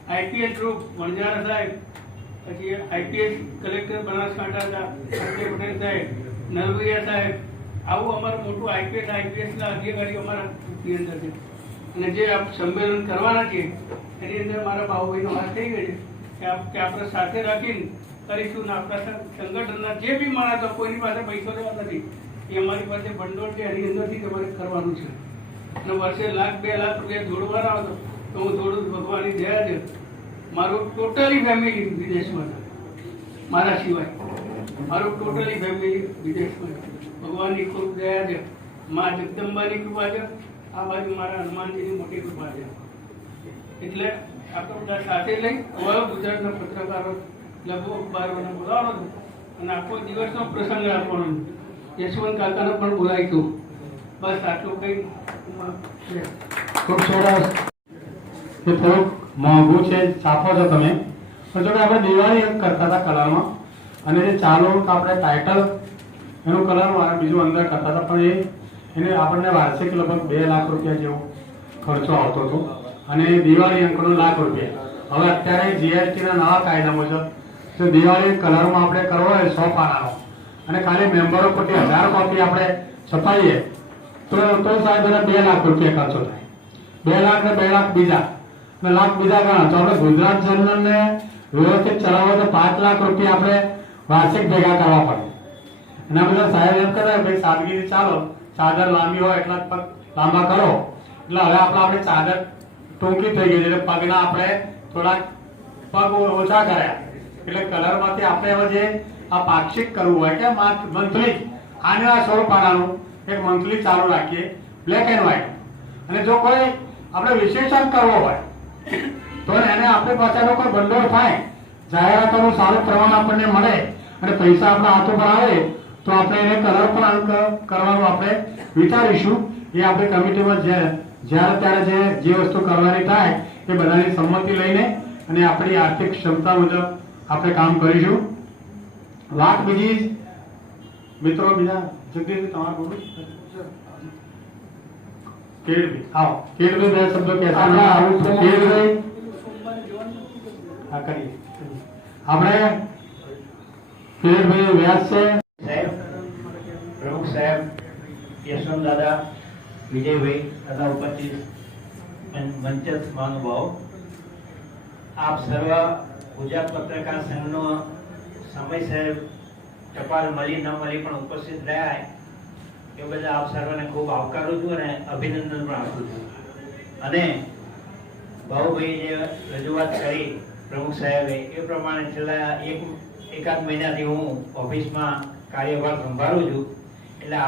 આઈપીએસ ગ્રુપ, વણજારા સાહેબ, પછી આઈપીએસ કલેક્ટર બનાસકાંઠા સંજય પટેલ સાહેબ, નરવૈયા સાહેબ, આવું અમારું મોટું આઈપીએસના અધિકારીઓ અમારા ગ્રુપની અંદર છે. અને જે સંમેલન કરવાના છે એની અંદર મારા બાબુભાઈનો વાત થઈ ગઈ છે કે આપણે સાથે રાખીને કરીશું. ને આપણા સંગઠનના જે બી માણસ કોઈની પાસે પૈસો લેવા નથી, એ અમારી પાસે ભંડોળ છે, એની અંદરથી તમારે કરવાનું છે. અને વર્ષે લાખ 2 લાખ રૂપિયા જોડવાના હતો તો હું જોડું, ભગવાનની દયા છે. મારું ટોટલી ફેમિલી વિદેશમાં છે, મારા સિવાય મારું ટોટલી ફેમિલી વિદેશમાં છે. ભગવાનની ખૂબ દયા છે, મા જગદંબાની કૃપા છે, આ બાજુ મારા હનુમાનજીની મોટી કૃપા છે. એટલે આપણે બધા સાથે લઈ ઓલ ગુજરાતના પત્રકારો, લઘુ અખબારોને બોલાવવાનો અને આખો દિવસનો પ્રસંગ રાખવાનો. યશવંત કાકાને પણ બોલાવીશું. બસ આટલું કઈ ખૂબ સરસ. એ થોડુંક મોંઘું છે, છાપો છો તમે. પણ જો કે આપણે દિવાળી એક કરતા હતા કલરમાં, અને જે ચાલુ આપણે ટાઇટલ એનું કલર બીજું અંદર કરતા હતા, પણ એને આપણને વાર્ષિક લગભગ 2 લાખ રૂપિયા જેવો ખર્ચો આવતો હતો, અને દિવાળી અંકનો ₹1,00,000. હવે અત્યારે જીએસટીના નવા કાયદા મુજબ જો દિવાળી કલરમાં આપણે કરવો હોય 100 પાનાનો અને ખાલી મેમ્બરો પરથી 1000 કોપી આપણે છપાઈએ તો સાહેબ એને ₹2 લાખ ખર્ચો થાય. 2 લાખ ને 2 લાખ બીજા અને લાખ બીજા ગણા, તો આપણે ગુજરાત જનરલને વ્યવસ્થિત ચલાવો તો 5 લાખ રૂપિયા આપણે વાર્ષિક ભેગા કરવા પડે. એના બધા સાહેબ એમ કરે ભાઈ સાદગીથી ચાલો, ચાદર લાંબી હોય એટલા જ પગ લાંબા કરો. એટલે હવે આપણે ચાદર ટૂંકી થઈ ગઈ છે, એટલે પગના આપણે થોડાક પગ ઓછા કર્યા. એટલે કલરમાંથી આપણે હવે જે આ પાક્ષિક કરવું હોય કે મંથલી, આને આ 16 પાનાનું એક મંથલી ચાલુ રાખીએ, બ્લેક એન્ડ વ્હાઈટ. અને જો કોઈ આપણે વિશેષણ કરવો હોય તો એને આપણી પાસેનો કોઈ ભંડોળ થાય, જાહેરાતોનું સારું પ્રમાણ આપણને મળે અને પૈસા આપણા હાથો પર આવે તો આપણે એને કલર પણ કરવાનું આપણે વિચારીશું. એ આપણે કમિટીમાં જ્યારે ત્યારે જે વસ્તુ કરવાની થાય એ બધાની સંમતિ લઈને અને આપણી આર્થિક ક્ષમતા મુજબ આપણે કામ કરીશું. વાત બીજી મિત્રો, બીજા જગદીશભાઈ તમારું બોલું કેળવી, આવો કેળવી 2 શબ્દો કહેતા કેળવી હા કરીએ. આપણે કેળવી વ્યાસ છે સાહેબ, પ્રમુખ સાહેબ, યશવંત દાદા, વિજયભાઈ તથા ઉપસ્થિત મંચસ્થ મહાનુભાવો, આપ સર્વ ગુજરાત પત્રકાર સંઘનો સમયસર ટપાલ મળી ન મળી પણ ઉપસ્થિત રહ્યા એ બધા આપ સર્વને ખૂબ આવકારું છું અને અભિનંદન પણ આપું છું. અને બાબુભાઈ જે રજૂઆત કરી પ્રમુખ સાહેબે એ પ્રમાણે છેલ્લા એકાદ મહિનાથી હું ઓફિસમાં કાર્યભાર સંભાળું છું. એટલે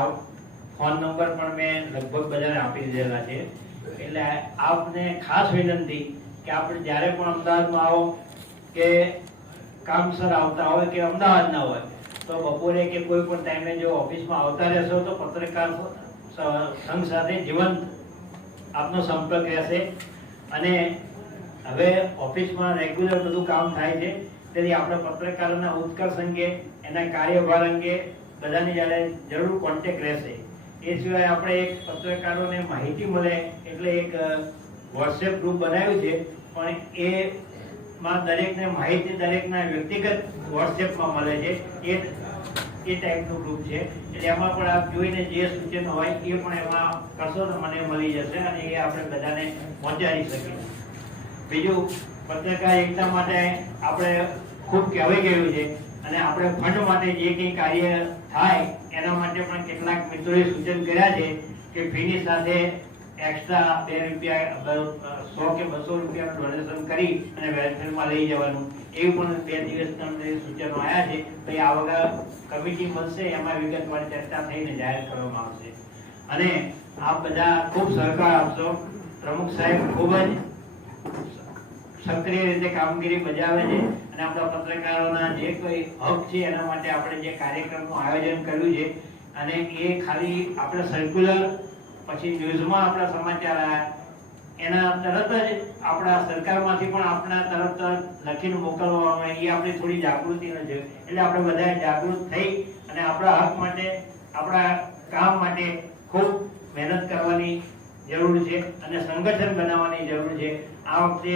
ફોન નંબર પણ મેં લગભગ બધાને આપી દીધેલા છે. એટલે આપને ખાસ વિનંતી કે આપણે જ્યારે પણ અમદાવાદમાં આવો કે કામસર આવતા હોય કે અમદાવાદ ના હોય તો બપોરે કે કોઈ પણ ટાઈમે જો ઓફિસમાં આવતા રહેશો તો પત્રકાર સંઘ સાથે જીવંત આપનો સંપર્ક રહેશે. અને હવે ઓફિસમાં રેગ્યુલર બધું કામ થાય છે, તેથી આપણે પત્રકારોના ઉત્કર્ષ અંગે, એના કાર્યભાર અંગે બધાની જ્યારે જરૂર કોન્ટેક્ટ રહેશે. એ સિવાય આપણે એક પત્રકારોને માહિતી મળે એટલે એક વોટ્સએપ ગ્રુપ બનાવ્યું છે, પણ એમાં દરેકને માહિતી દરેકના વ્યક્તિગત વોટ્સએપમાં મળે છે. એ ટાઈપનું ગ્રુપ છે. એટલે એમાં પણ આપ જોઈને જે સૂચનો હોય એ પણ એમાં કરશો તો મને મળી જશે અને એ આપણે બધાને પહોંચાડી શકીએ. બીજું, પત્રકાર એકતા માટે આપણે ખૂબ કહેવાઈ ગયું છે અને આપણે ફંડ માટે જે કંઈ કાર્ય થાય એના માટે પણ કેટલાક મિત્રોએ સૂચન કર્યા છે કે ફીની સાથે એક્સ્ટ્રા 2 રૂપિયા 100 કે 200 રૂપિયાનું ડોનેશન કરી અને વેલફેરમાં લઈ જવાનું એવું પણ 2 દિવસના અમને સૂચનો આવ્યા છે. તો આ વગર કમિટી મળશે એમાં વિગતવાર ચર્ચા થઈને જાહેર કરવામાં આવશે. અને આપ બધા ખૂબ સહકાર આપશો. પ્રમુખ સાહેબ ખૂબ જ સક્રિય રીતે કામગીરી બજાવે છે અને આપણા પત્રકારોના જે કોઈ હક છે એના માટે આપણે જે કાર્યક્રમનું આયોજન કર્યું છે અને એ ખાલી આપણે સર્ક્યુલર પછી ન્યૂઝમાં આપણા સમાચાર આવ્યા એના તરત જ આપણા સરકારમાંથી પણ આપણા તરત લખીને મોકલવામાં આવે એ આપણી થોડી જાગૃતિ નથી. એટલે આપણે બધાએ જાગૃત થઈ અને આપણા હક માટે આપણા કામ માટે ખૂબ મહેનત કરવાની જરૂર છે અને સંગઠન બનાવવાની જરૂર છે. આ વખતે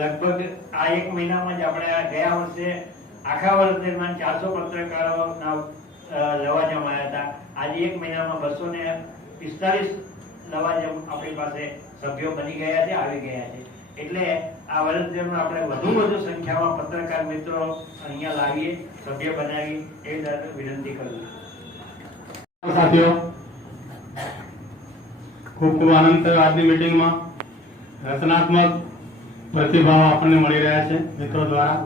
લગભગ આ 1 મહિનામાં જ આપણે ગયા વર્ષે આખા વર્ષ દરમિયાન 400 પત્રકારોના લવાજમ આવ્યા હતા. આજે 1 મહિનામાં 245 લવાજમ આપણી પાસે સભ્યો બની ગયા છે, આવી ગયા છે. એટલે આ વર્ષ દરમિયાન આપણે વધુ સંખ્યામાં પત્રકાર મિત્રો અહીંયા લાવીએ, સભ્ય બનાવીએ એવી વિનંતી કરું છું. સાથીઓ, ખૂબ ખૂબ આનંદ થયો આજની મીટિંગમાં. રચનાત્મક પ્રતિભાવ આપણને મળી રહ્યા છે મિત્રો દ્વારા.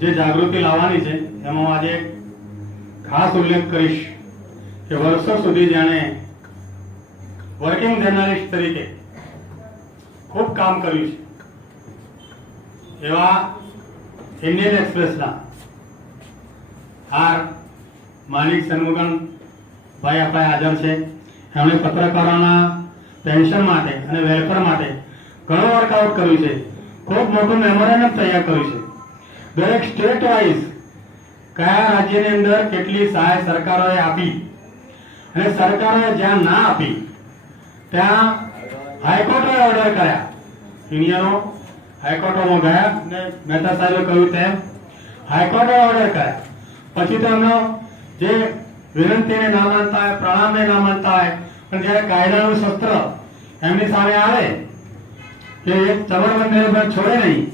જે જાગૃતિ લાવવાની છે એમાં આજે ખાસ ઉલ્લેખ કરીશ કે વર્ષો સુધી જાણે વર્કિંગ જર્નલિસ્ટ તરીકે ખૂબ કામ કર્યું છે એવા ઇન્ડિયન એક્સપ્રેસના આર માલિક સન્મુગન ભાઈ આપણે હાજર છે. એમણે પત્રકારોના પેન્શન માટે અને વેલફેર માટે ઘણું વર્કઆઉટ કર્યું છે. ખૂબ મોટું મેમોરેન્ડમ તૈયાર કર્યું છે. દરેક સ્ટેટ વાઇઝ કયા રાજ્યની અંદર કેટલી સહાય સરકારોએ આપી અને સરકારોએ જ્યાં ના આપી ત્યાં હાઈકોર્ટે ઓર્ડર કર્યા. યુનિયનો હાઈકોર્ટમાં ગયા અને મહેતા સાહેબે કહ્યું તેમ હાઈકોર્ટે ઓર્ડર કર્યા. પછી તો એમનો જે વિનંતીને ના માનતા હોય, પ્રણામને ના માનતા હોય, પણ જ્યારે કાયદાનું શસ્ત્ર એમની સામે આવે કે એક ચમરબંધને પર છોડે નહીં,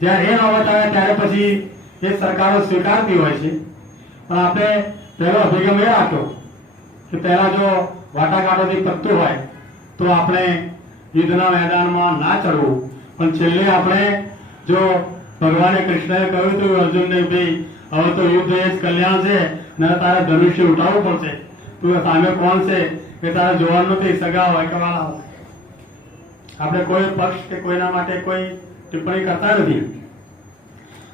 જ્યારે એ નોબત આવે ત્યારે પછી એ સરકારો સ્વીકારતી હોય છે. પણ આપણે પહેલો અભિગમ એ રાખ્યો કે પહેલા જો વાટાઘાટોથી પતતું હોય તો આપણે યુદ્ધના મેદાનમાં ના ચડવું, પણ છેલ્લે આપણે જો ભગવાને કૃષ્ણએ કહ્યું હતું અર્જુનને ભાઈ હવે તો યુદ્ધ એ જ કલ્યાણ છે ને તારે ધનુષ્ય ઉઠાવવું પડશે, તું સામે કોણ છે એ તારે જોવાનું નથી, સગા હોય કે વાળા હોય. આપણે કોઈ પક્ષ કે કોઈના માટે કોઈ ટિપ્પણી કરતા નથી,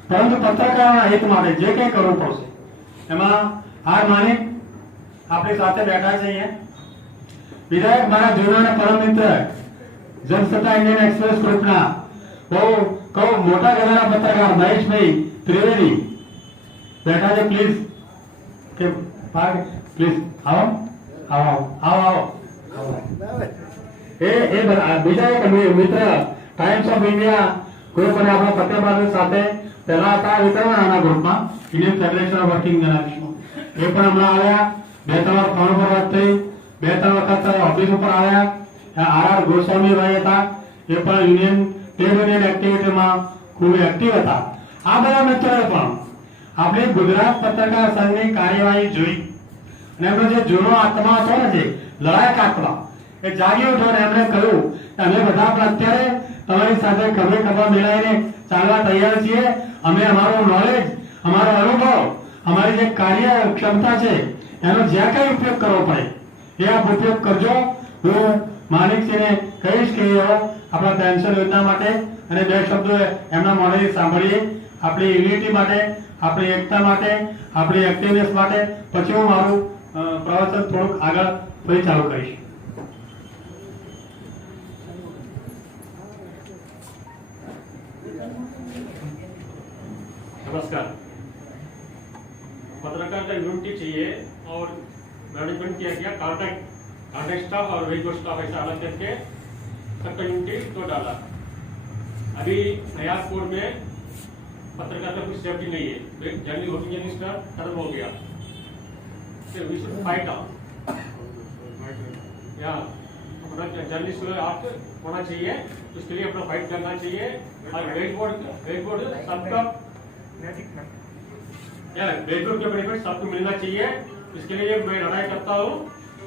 પરંતુ પત્રકારોના હિત માટે જે કંઈ કરવું પડશે એમાં હાર માની આપણી સાથે બેઠા છે. અહીંયા વિધાયક મારા જૂના અને પરમ મિત્ર જનસત્તા ઇન્ડિયન એક્સપ્રેસ ગ્રુપના બહુ મોટા ગણાના પત્રકાર મહેશભાઈ ત્રિવેદી બેઠા છે. પ્લીઝ કે પ્લીઝ આવો આવો આવો આવો. એ બીજા એક મિત્ર ટાઈમ્સ ઓફ ઇન્ડિયા ગ્રુપ અને આપણા પત્રકાર સાથે પહેલા હતા વિતરણના ગ્રુપમાં ઇન્ડિયન ફેડરેશન ઓફ વર્કિંગ જર્નલિસ્ટમાં. એ પણ હમણાં આવ્યા. 2-3 વાર ફોન પર વાત થઈ, 2-3 વખત ઓફિસ ઉપર આવ્યા. આર ગોસ્વામીભાઈ હતા, એ પણ યુનિયન ટ્રેડ યુનિયન એક્ટિવિટીમાં ખૂબ એક્ટિવ હતા. આ બધા મિત્રોએ પણ આપણે ગુજરાત પત્રકાર સંઘની કાર્યવાહી જોઈ અને એમનો જે જૂનો આત્મા હતો ને, જે લડાયક આત્મા, એ જાગી ઉઠ્યો અને એમણે કહ્યું કે અમે બધા પણ અત્યારે તમારી સાથે ખભે ખભા મિલાવીને ચાલવા તૈયાર છીએ. અમે અમારું નોલેજ, અમારો અનુભવ, અમારી જે કાર્ય ક્ષમતા છે એનો જ્યાં કંઈ ઉપયોગ કરવો પડે એ આપ ઉપયોગ કરજો. હું માણિકસિંહને કહીશ કે આપણા પેન્શન યોજના માટે અને 2 શબ્દો એમના મોઢેથી સાંભળીએ, આપણી યુનિટી માટે, આપણી એકતા માટે, આપણી એક્ટિવનેસ માટે. પછી હું મારું પ્રવચન થોડુંક આગળ ફરી ચાલુ કરીશ. नमस्कार। पत्रकारिता यूनिटी चाहिए और मैनेजमेंट किया गया कॉन्ट्रैक्ट स्टाफ और वेजिटेबल स्टाफ ऐसा अलग करके सबका यूनिटी तो डाला। अभी नया कोड में पत्रकारिता की सेफ्टी नहीं है, जर्नलिस्ट वर्किंग जर्नलिस्ट खत्म हो गया, वी शुड फाइट ऑन या अपना जर्नलिस्ट होना चाहिए, उसके लिए अपना फाइट करना चाहिए। और वेट बोर्ड सबका बेजोड़ के बेनिफिट सबको मिलना चाहिए। इसके लिए मैं लड़ाई करता हूँ।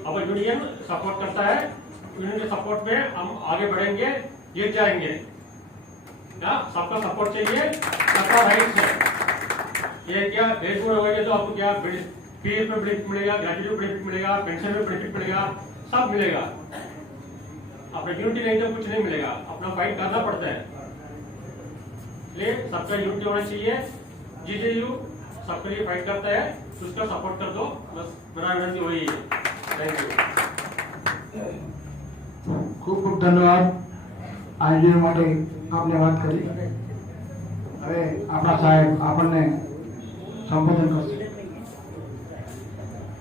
अब यूनियन सपोर्ट करता है, यूनियन के सपोर्ट में हम आगे बढ़ेंगे, जीत जाएंगे। सबका सपोर्ट चाहिए, सबका राइट है। ये क्या बेजोड़ हो गए तो आपको क्या फीस में बेनिफिट मिलेगा, ग्रेजुएट में बेनिफिट मिलेगा, पेंशन में बेनिफिट मिलेगा, सब मिलेगा। अपना यूनिटी नहीं तो कुछ नहीं मिलेगा, अपना फाइट करना पड़ता है। इसलिए सबका यूनिटी होना चाहिए। जीजेयू सबके लिए फाइट करता है, उसका सपोर्ट कर दो, बस मेरा विनती वही है। Thank you. ખૂબ ખૂબ ધન્યવાદ આઈડિયા માટે આપને વાત કરી। હવે આપણા સાહેબ આપણને સંબોધન કરશે।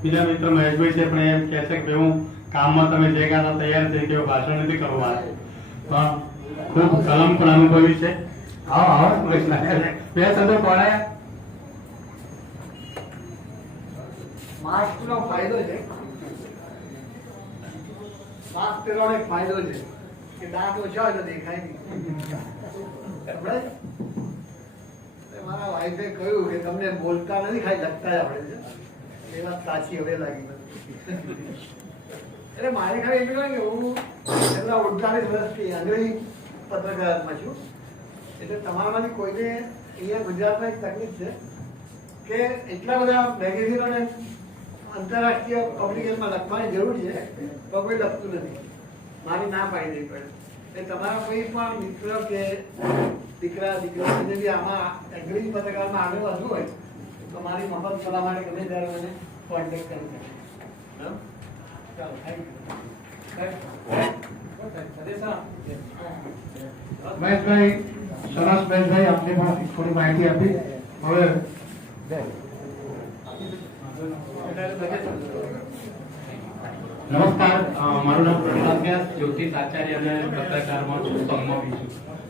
બીજા મિત્ર મહેશભાઈ છે પણ એમ કહે છે કે હું કામમાં તમે જે ગાતા તૈયાર થઈ કે ભાષણ નથી કરવું પણ ખૂબ કલમ પણ અનુભવી છે। આવો આવો બે શબ્દો પડે। માસ્કનો ફાયદો છે, માસ્ક પહેરવાનો એક ફાયદો છે કે દાંત ઓછા હોય તો દેખાય નહીં। સમજાય? મારા વાઈફે કહ્યું કે તમને બોલતા નથી, ખાલી લખતા જ આવડે છે। એ વાત સાચી હવે લાગી મને। એટલે મારે ખાલી એટલું કહે કે હું છેલ્લા 48 વર્ષથી અંગ્રેજી પત્રકારમાં છું। એટલે તમારામાંથી કોઈને અહીંયા ગુજરાતમાં એક તકલીફ છે કે એટલા બધા મેગેઝિનોને આંતરરાષ્ટ્રીય પબ્લિકેશનમાં લખવાની જરૂર છે પણ કોઈ લખતું નથી, મારી ના પાડી દેવી પડે। એટલે તમારા કોઈ પણ મિત્ર કે દીકરા દીકરીઓને બી આમાં અંગ્રેજી પત્રકારમાં આગળ વધવું હોય તો મારી મફત સલાહ માટે ગમે ત્યારે મને કોન્ટેક્ટ કરી શકે। ચાલો, થેન્ક યુ। મહેશભાઈ, સરસ મહેશભાઈ, આપને પણ થોડી માહિતી આપી। હવે નમસ્કાર, મારું નામ પ્રહલાદ વ્યાસ, જ્યોતિષ આચાર્ય અને પત્રકારમાં છું, સંગમાં છું।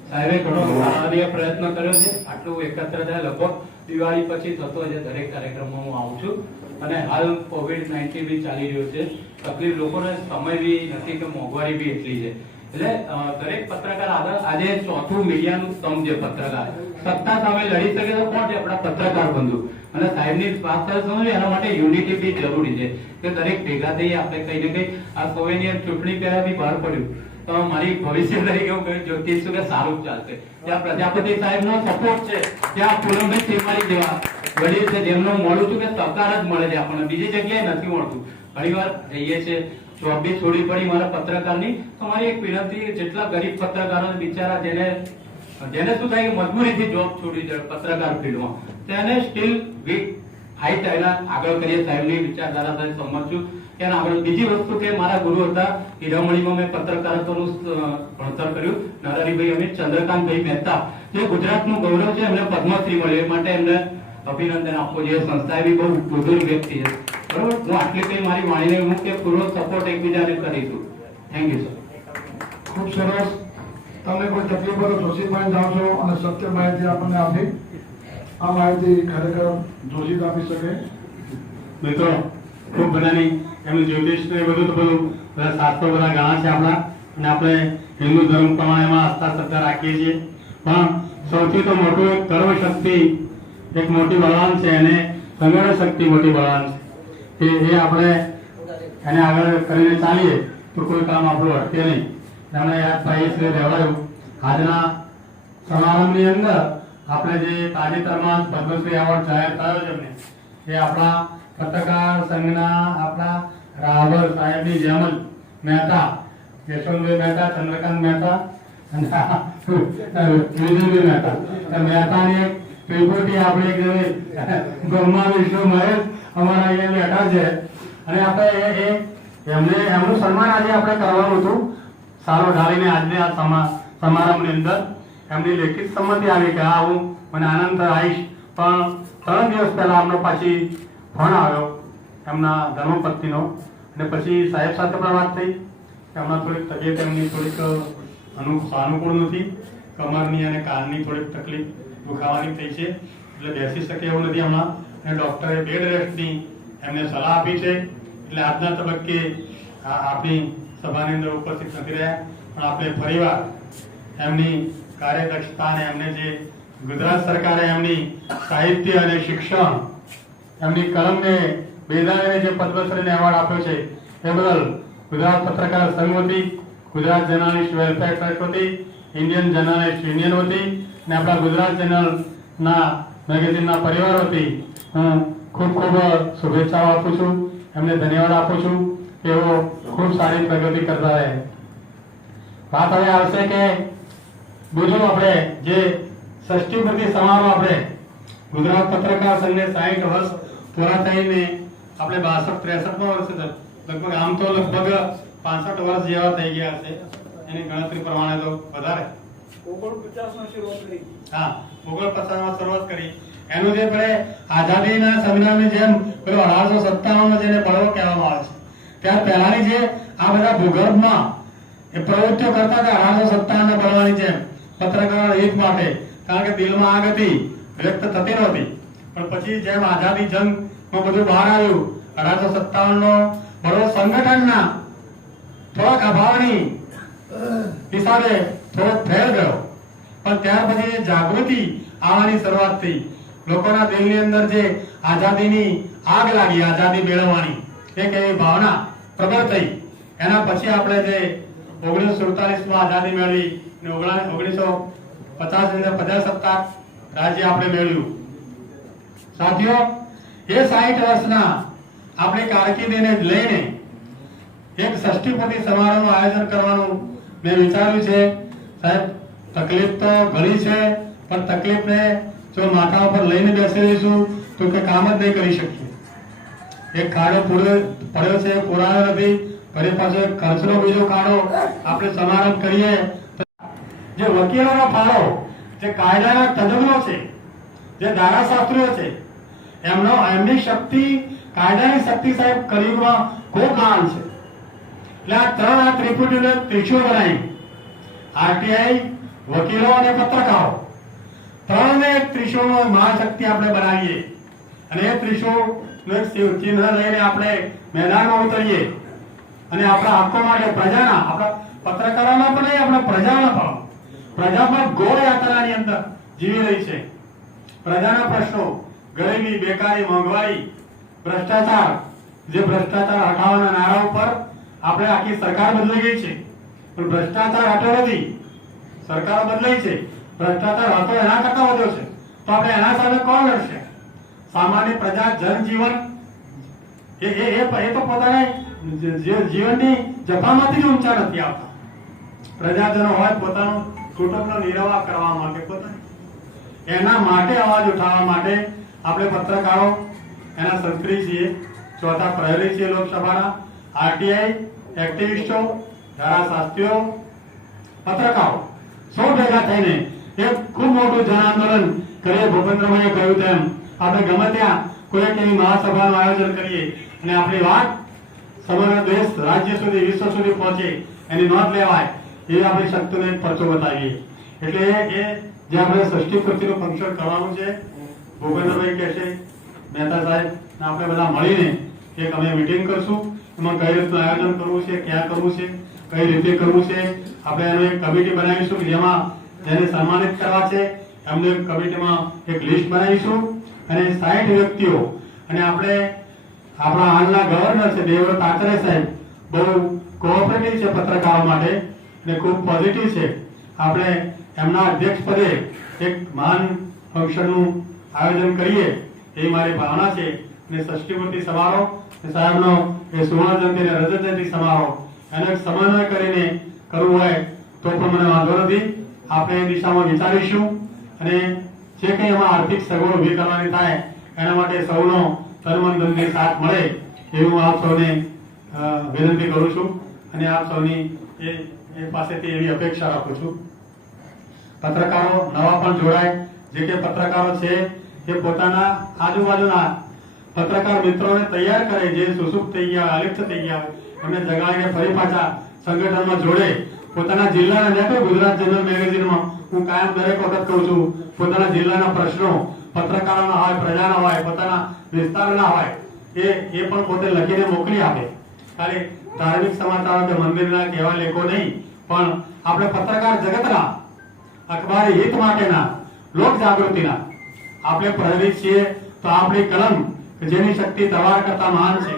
સાહેબે ઘણો સરાહનીય પ્રયત્ન કર્યો છે। આટલું એકત્ર થયા, લગભગ દિવાળી પછી થતો છે દરેક કાર્યક્રમમાં હું આવું છું। અને હાલ COVID-19 બી ચાલી રહ્યો છે, તકલીફ લોકોને સમય બી નથી કે મોંઘવારી બી એટલી છે। એટલે દરેક પત્રકાર આજે ચોથું મીડિયાનું સ્તંભ છે પત્રકાર। સત્તા સામે લડી શકે તો કોણ છે? આપણા પત્રકાર બંધુ। અને સાહેબની વાત સમજવી, એના માટે યુનિટી બી જરૂરી છે કે દરેક ભેગા થઈ આપણે કઈ ને કઈ આ સોવેનિયર ચૂંટણી પહેલા બી બહાર પડ્યું તો મારી ભવિષ્ય તરીકે હું કહ્યું જ્યોતિષ કે સારું ચાલશે। ત્યાં પ્રજાપતિ સાહેબનો સપોર્ટ છે, ત્યાં પૂનમભાઈ ચેમારી જેવા વડીલ છે જેમનું મળું છું કે સહકાર જ મળે છે આપણને, બીજી જગ્યાએ નથી મળતું। ઘણી વાર જઈએ છે, જોબ બી છોડી પડી મારા પત્રકારની, તો મારી એક વિનંતી, જેટલા ગરીબ પત્રકારો બિચારા જેને શું થાય કે મજબૂરીથી જોબ છોડી જાય પત્રકાર ફિલ્ડમાં, તેને સ્ટીલ વીક ફાઇટ એના આગળ કરીએ। સાહેબની વિચારધારા સાથે સંમત છું। એના આગળ બીજી વસ્તુ કે મારા ગુરુ હતા હીરામણીમાં મેં પત્રકારત્વનું ભણતર કર્યું, નરહરિભાઈ અમિત ચંદ્રકાંતભાઈ મહેતા, જે ગુજરાતનું ગૌરવ છે, એમને પદ્મશ્રી મળ્યો, એ માટે એમને અભિનંદન આપવો જોઈએ। સંસ્થા બી બહુ બુદ્ધિ વ્યક્તિ છે, બરોબર। હું આટલી કઈ મારી વાણીને હું કે પૂરો સપોર્ટ એકબીજાને કરીશું। Thank you sir. ખૂબ સરસ। તમને કોઈ તકલીફ હોય તો જોશીભાઈ જાઓ છો અને સત્ય માહિતી આપણને આપી। આ માહિતી ખરેખર જોશી આપી શકે। મિત્રો ખૂબ બધાની એમનું જ્યોતિષ ને બધું તો બધું બધા શાસ્ત્રો બધા ઘણા છે આપણા, અને આપણે હિન્દુ ધર્મ પ્રમાણે એમાં આસ્થા શ્રદ્ધા રાખીએ છીએ। પણ સૌથી તો મોટું એક કર્મ શક્તિ, એક મોટી બળવાન છે, અને સંગઠન શક્તિ મોટી બળવાન છે। એ આપણે એને આગળ કરીને ચાલીએ તો કોઈ કામ આપણું અટકે નહીં। એમણે યાદ પાઈએ છે રહેવાયું આજના સમારંભની અંદર આપણે જે તાજેતરમાં પદ્મશ્રી એવોર્ડ જાહેર થયો છે એમને, એ આપણા પત્રકાર સંઘના આપણા રાહુલ સાહેબની જેમ જ મહેતા, યશવંતભાઈ મહેતા, ચંદ્રકાંત મહેતા અને વિજયભાઈ મહેતા, મહેતાની એક ત્રિપુટી આપણે બ્રહ્મા વિષ્ણુ મહેશ અમારા અહીંયા બેઠા છે। અને આપણે એમને એમનું સન્માન આજે આપણે કરવાનું હતું સારો ઢાળીને। આજને આ સમારંભની અંદર એમની લેખિત સંમતિ આવી કે હા હું મને આનંદ આવીશ, પણ 3 દિવસ પહેલા અમને પાછી ફોન આવ્યો એમના ધર્મપત્નીનો, અને પછી સાહેબ સાથે પણ વાત થઈ કે હમણાં થોડીક તબિયત એમની થોડીક સાનુકૂળ નથી, કમરની અને કાનની થોડીક તકલીફ દુખાવાની થઈ છે, એટલે બેસી શકે એવું નથી હમણાં, અને ડૉક્ટરે બેડ રેસ્ટની એમને સલાહ આપી છે। એટલે આજના તબક્કે આપણી સભાની અંદર ઉપસ્થિત નથી રહ્યા, પણ આપણે ફરીવાર એમની કાર્યદક્ષતા અને એમને જે ગુજરાત સરકારે એમની સાહિત્ય અને શિક્ષણ એમની કલમને બેદાણીને જે પદ્મશ્રીને એવોર્ડ આપ્યો છે એ બદલ ગુજરાત પત્રકાર સંઘ વતી, ગુજરાત જર્નાલિસ્ટ વેલફેર ટ્રસ્ટ વતી, ઇન્ડિયન જર્નાલિસ્ટ યુનિયન વતી અને આપણા ગુજરાત ચેનલના મેગેઝિનના પરિવાર વતી હું ખૂબ ખૂબ શુભેચ્છાઓ આપું છું, એમને ધન્યવાદ આપું છું કે એઓ ખૂબ સારી પ્રગતિ કરતા રહે. વાત હવે આવશે કે બીજું આપણે જે ષષ્ઠીપતિ સમારોહ આપણે ગુજરાત પત્રકાર સંઘને 60 વર્ષ પૂરા થઈને આપણે 62-63માં વર્ષે લગભગ આમ તો લગભગ 65 વર્ષ જેવા થઈ ગયા હશે એની ગણતરી પ્રમાણે તો વધારે 49માં શરૂઆત કરી. હા 49માં શરૂઆત કરી. એનું જે આપણે આઝાદીના સંગ્રામની જેમ પેલો 1857માં જેને બળવો કહેવામાં આવે છે ત્યાર પહેલાની જે આ બધા ભૂગર્ભમાં એ પ્રવૃત્તિઓ કરતા હતા 1857ના બળવાની જેમ પત્રકાર હિત માટે, કારણ કે દિલમાં આગ હતી, વ્યક્ત થતી નહોતી. પણ પછી જેમ આઝાદી જંગમાં બધું બહાર આવ્યું 1857નો બળવો સંગઠનના થોડાક અભાવની હિસાબે થોડોક ફેર ગયો. પણ ત્યાર પછી જાગૃતિ આવવાની શરૂઆત થઈ. લોકોના દિલની અંદર જે આઝાદીની આગ લાગી, આઝાદી મેળવવાની એક એવી ભાવના પ્રબળ થઈ. એના પછી આપણે જે 1947માં આઝાદી મેળવી અને 1950 ની અંદર પ્રજાસત્તાક રાજ્ય આપણે મેળવ્યું. સાથીઓ, એ 60 વર્ષના આપણી કારકિર્દીને લઈને એક ષષ્ઠીપતિ સમારોહનું આયોજન કરવાનું મેં વિચાર્યું છે. સાહેબ, તકલીફ તો ઘણી છે, પણ તકલીફને જો માથા ઉપર લઈને બેસી રહીશું તો કે કામ જ નહીં કરી શકીએ. એક ખાડો પડ્યો છે, પુરાયો નથી, ફરી પાછો ખર્ચનો બીજો ખાડો આપણે સમારંભ કરીએ. જે વકીલોનો ફાળો, જે કાયદાના તજજ્ઞો છે, જે ધારાશાસ્ત્રીઓ છે, એમની શક્તિ, કાયદાની શક્તિ સાહેબ કલયુગમાં ખૂબ મહાન છે. એટલે આ ત્રણ ત્રિપુટીને ત્રિશુળ બનાવી આરટીઆઈ, વકીલો અને પત્રકારો ત્રણને એક ત્રિશુળનો મહાશક્તિ આપણે બનાવીએ અને એ ત્રિશુળનું એક ચિહ્ન લઈને આપણે મેદાનમાં ઉતરીએ અને આપણા હક્કો માટે પ્રજાના, આપણા પત્રકારોના પણ નહીં, આપણા પ્રજાના પણ, પ્રજા પણ ઘોર યાત્રાની અંદર જીવી રહી છે. પ્રજાના પ્રશ્નો, ગરીબી, બેકારી, મોંઘવારી, ભ્રષ્ટાચાર, જે ભ્રષ્ટાચાર હટાવવાના નારા ઉપર આપણે આખી સરકાર બદલાઈ ગઈ છે, પણ ભ્રષ્ટાચાર હટ્યો નથી. સરકારો બદલાઈ છે, ભ્રષ્ટાચાર હતો એના કરતા વધ્યો છે. તો આપણે એના સામે કોણ લડશે? સામાન્ય પ્રજા, જનજીવન એ તો પોતાના જીવનની જફામાંથી જ ઊંચા નથી આવતા. પ્રજાજનો હોય પોતાનું કુટુંબનો નિર્વાહ કરવા માટે, પોતાની એના માટે અવાજ ઉઠાવવા માટે આપણે પત્રકારો એના સંસ્કૃતિ છીએ, ચોથા પ્રહરી છીએ લોકસભાના, આરટીઆઈ, એક્ટિવિસ્ટો, ધારાશાસ્ત્રીઓ, પત્રકારો સૌ ભેગા થઈને એક ખૂબ મોટું જન આંદોલન કરીએ. ભૂપેન્દ્રભાઈએ કહ્યું તેમ આપણે ગમે ત્યાં કોઈ એવી મહાસભાનું આયોજન કરીએ અને આપણી વાત સમગ્ર દેશ, રાજ્ય સુધી, વિશ્વ સુધી પહોંચે, એની નોંધ લેવાય, એ આપણી શક્તિનો એક પરચો બતાવીએ. એટલે એ જે આપણે ષષ્ઠીપતિનું ફંક્શન કરવાનું છે, ભૂપેન્દ્રભાઈ કહેશે, મહેતા સાહેબ આપણે બધા મળીને એક અમે મીટિંગ કરશું. એમાં કઈ રીતનું આયોજન કરવું છે, ક્યાં કરવું છે, કઈ રીતે કરવું છે, આપણે એનો એક કમિટી બનાવીશું કે જેમાં જેને સન્માનિત કરવા છે એમને કમિટીમાં એક લિસ્ટ બનાવીશું અને 60 વ્યક્તિઓ, અને આપણે આપણા હાલના ગવર્નર છે દેવવ્રત આચાર્ય સાહેબ બહુ કોઓપરેટિવ છે પત્રકારો માટે અને ખૂબ પોઝિટિવ છે. આપણે એમના અધ્યક્ષ પદે એક મહાન ફંક્શનનું આયોજન કરીએ એ મારી ભાવના છે. અને ષષ્ઠીપતિ સમારોહ સાહેબનો એ સુવર્ણ જયંતિ અને રજત જયંતિ સમારોહ એનો એક સમન્વય કરીને કરવું હોય તો પણ મને વાંધો નથી. આપણે એ દિશામાં વિચારીશું અને જે કંઈ એમાં આર્થિક સગવડ ઊભી કરવાની થાય એના માટે સૌનો તન ધનથી સાથ મળે એવું હું આપ સૌને વિનંતી કરું છું અને આપ સૌની એ પાસેથી એવી અપેક્ષા રાખું છું. પત્રકારો નવા પણ જોડાય. જે કે પત્રકારો છે એ પોતાના આજુબાજુના પત્રકાર મિત્રોને તૈયાર કરે, જે સુસુપ્ત થઈ ગયા, અલિપ્ત થઈ ગયા, એમને જગાડીને ફરી પાછા સંગઠનમાં જોડે. પોતાના જિલ્લાના, મેં તો ગુજરાત જનરલ મેગેઝિનમાં હું કાયમ દરેક વખત કહું છું, પોતાના જિલ્લાના પ્રશ્નો પત્રકારોના હોય, પ્રજાના હોય, પોતાના વિસ્તારના હોય, એ પણ પોતે લખીને મોકલી આપે. ખાલી ધાર્મિક સમાચારો કે મંદિરના કે એવા લેખો નહીં, પણ આપણે પત્રકાર જગતના, અખબારી હિત માટેના, લોક જાગૃતિના આપણે પ્રહરી છીએ. તો આપણી કલમ કે જેની શક્તિ તલવાર કરતા મહાન છે,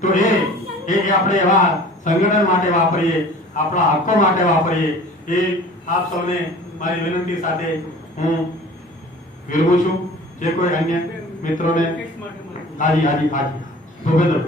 તો એ આપણે એવા સંગઠન માટે વાપરીએ, આપણા હક્કો માટે વાપરીએ, એ આપ સૌને મારી વિનંતી સાથે હું વિરમું છું. જે કોઈ અન્ય મિત્રોને હાજી ભૂપેન્દ્ર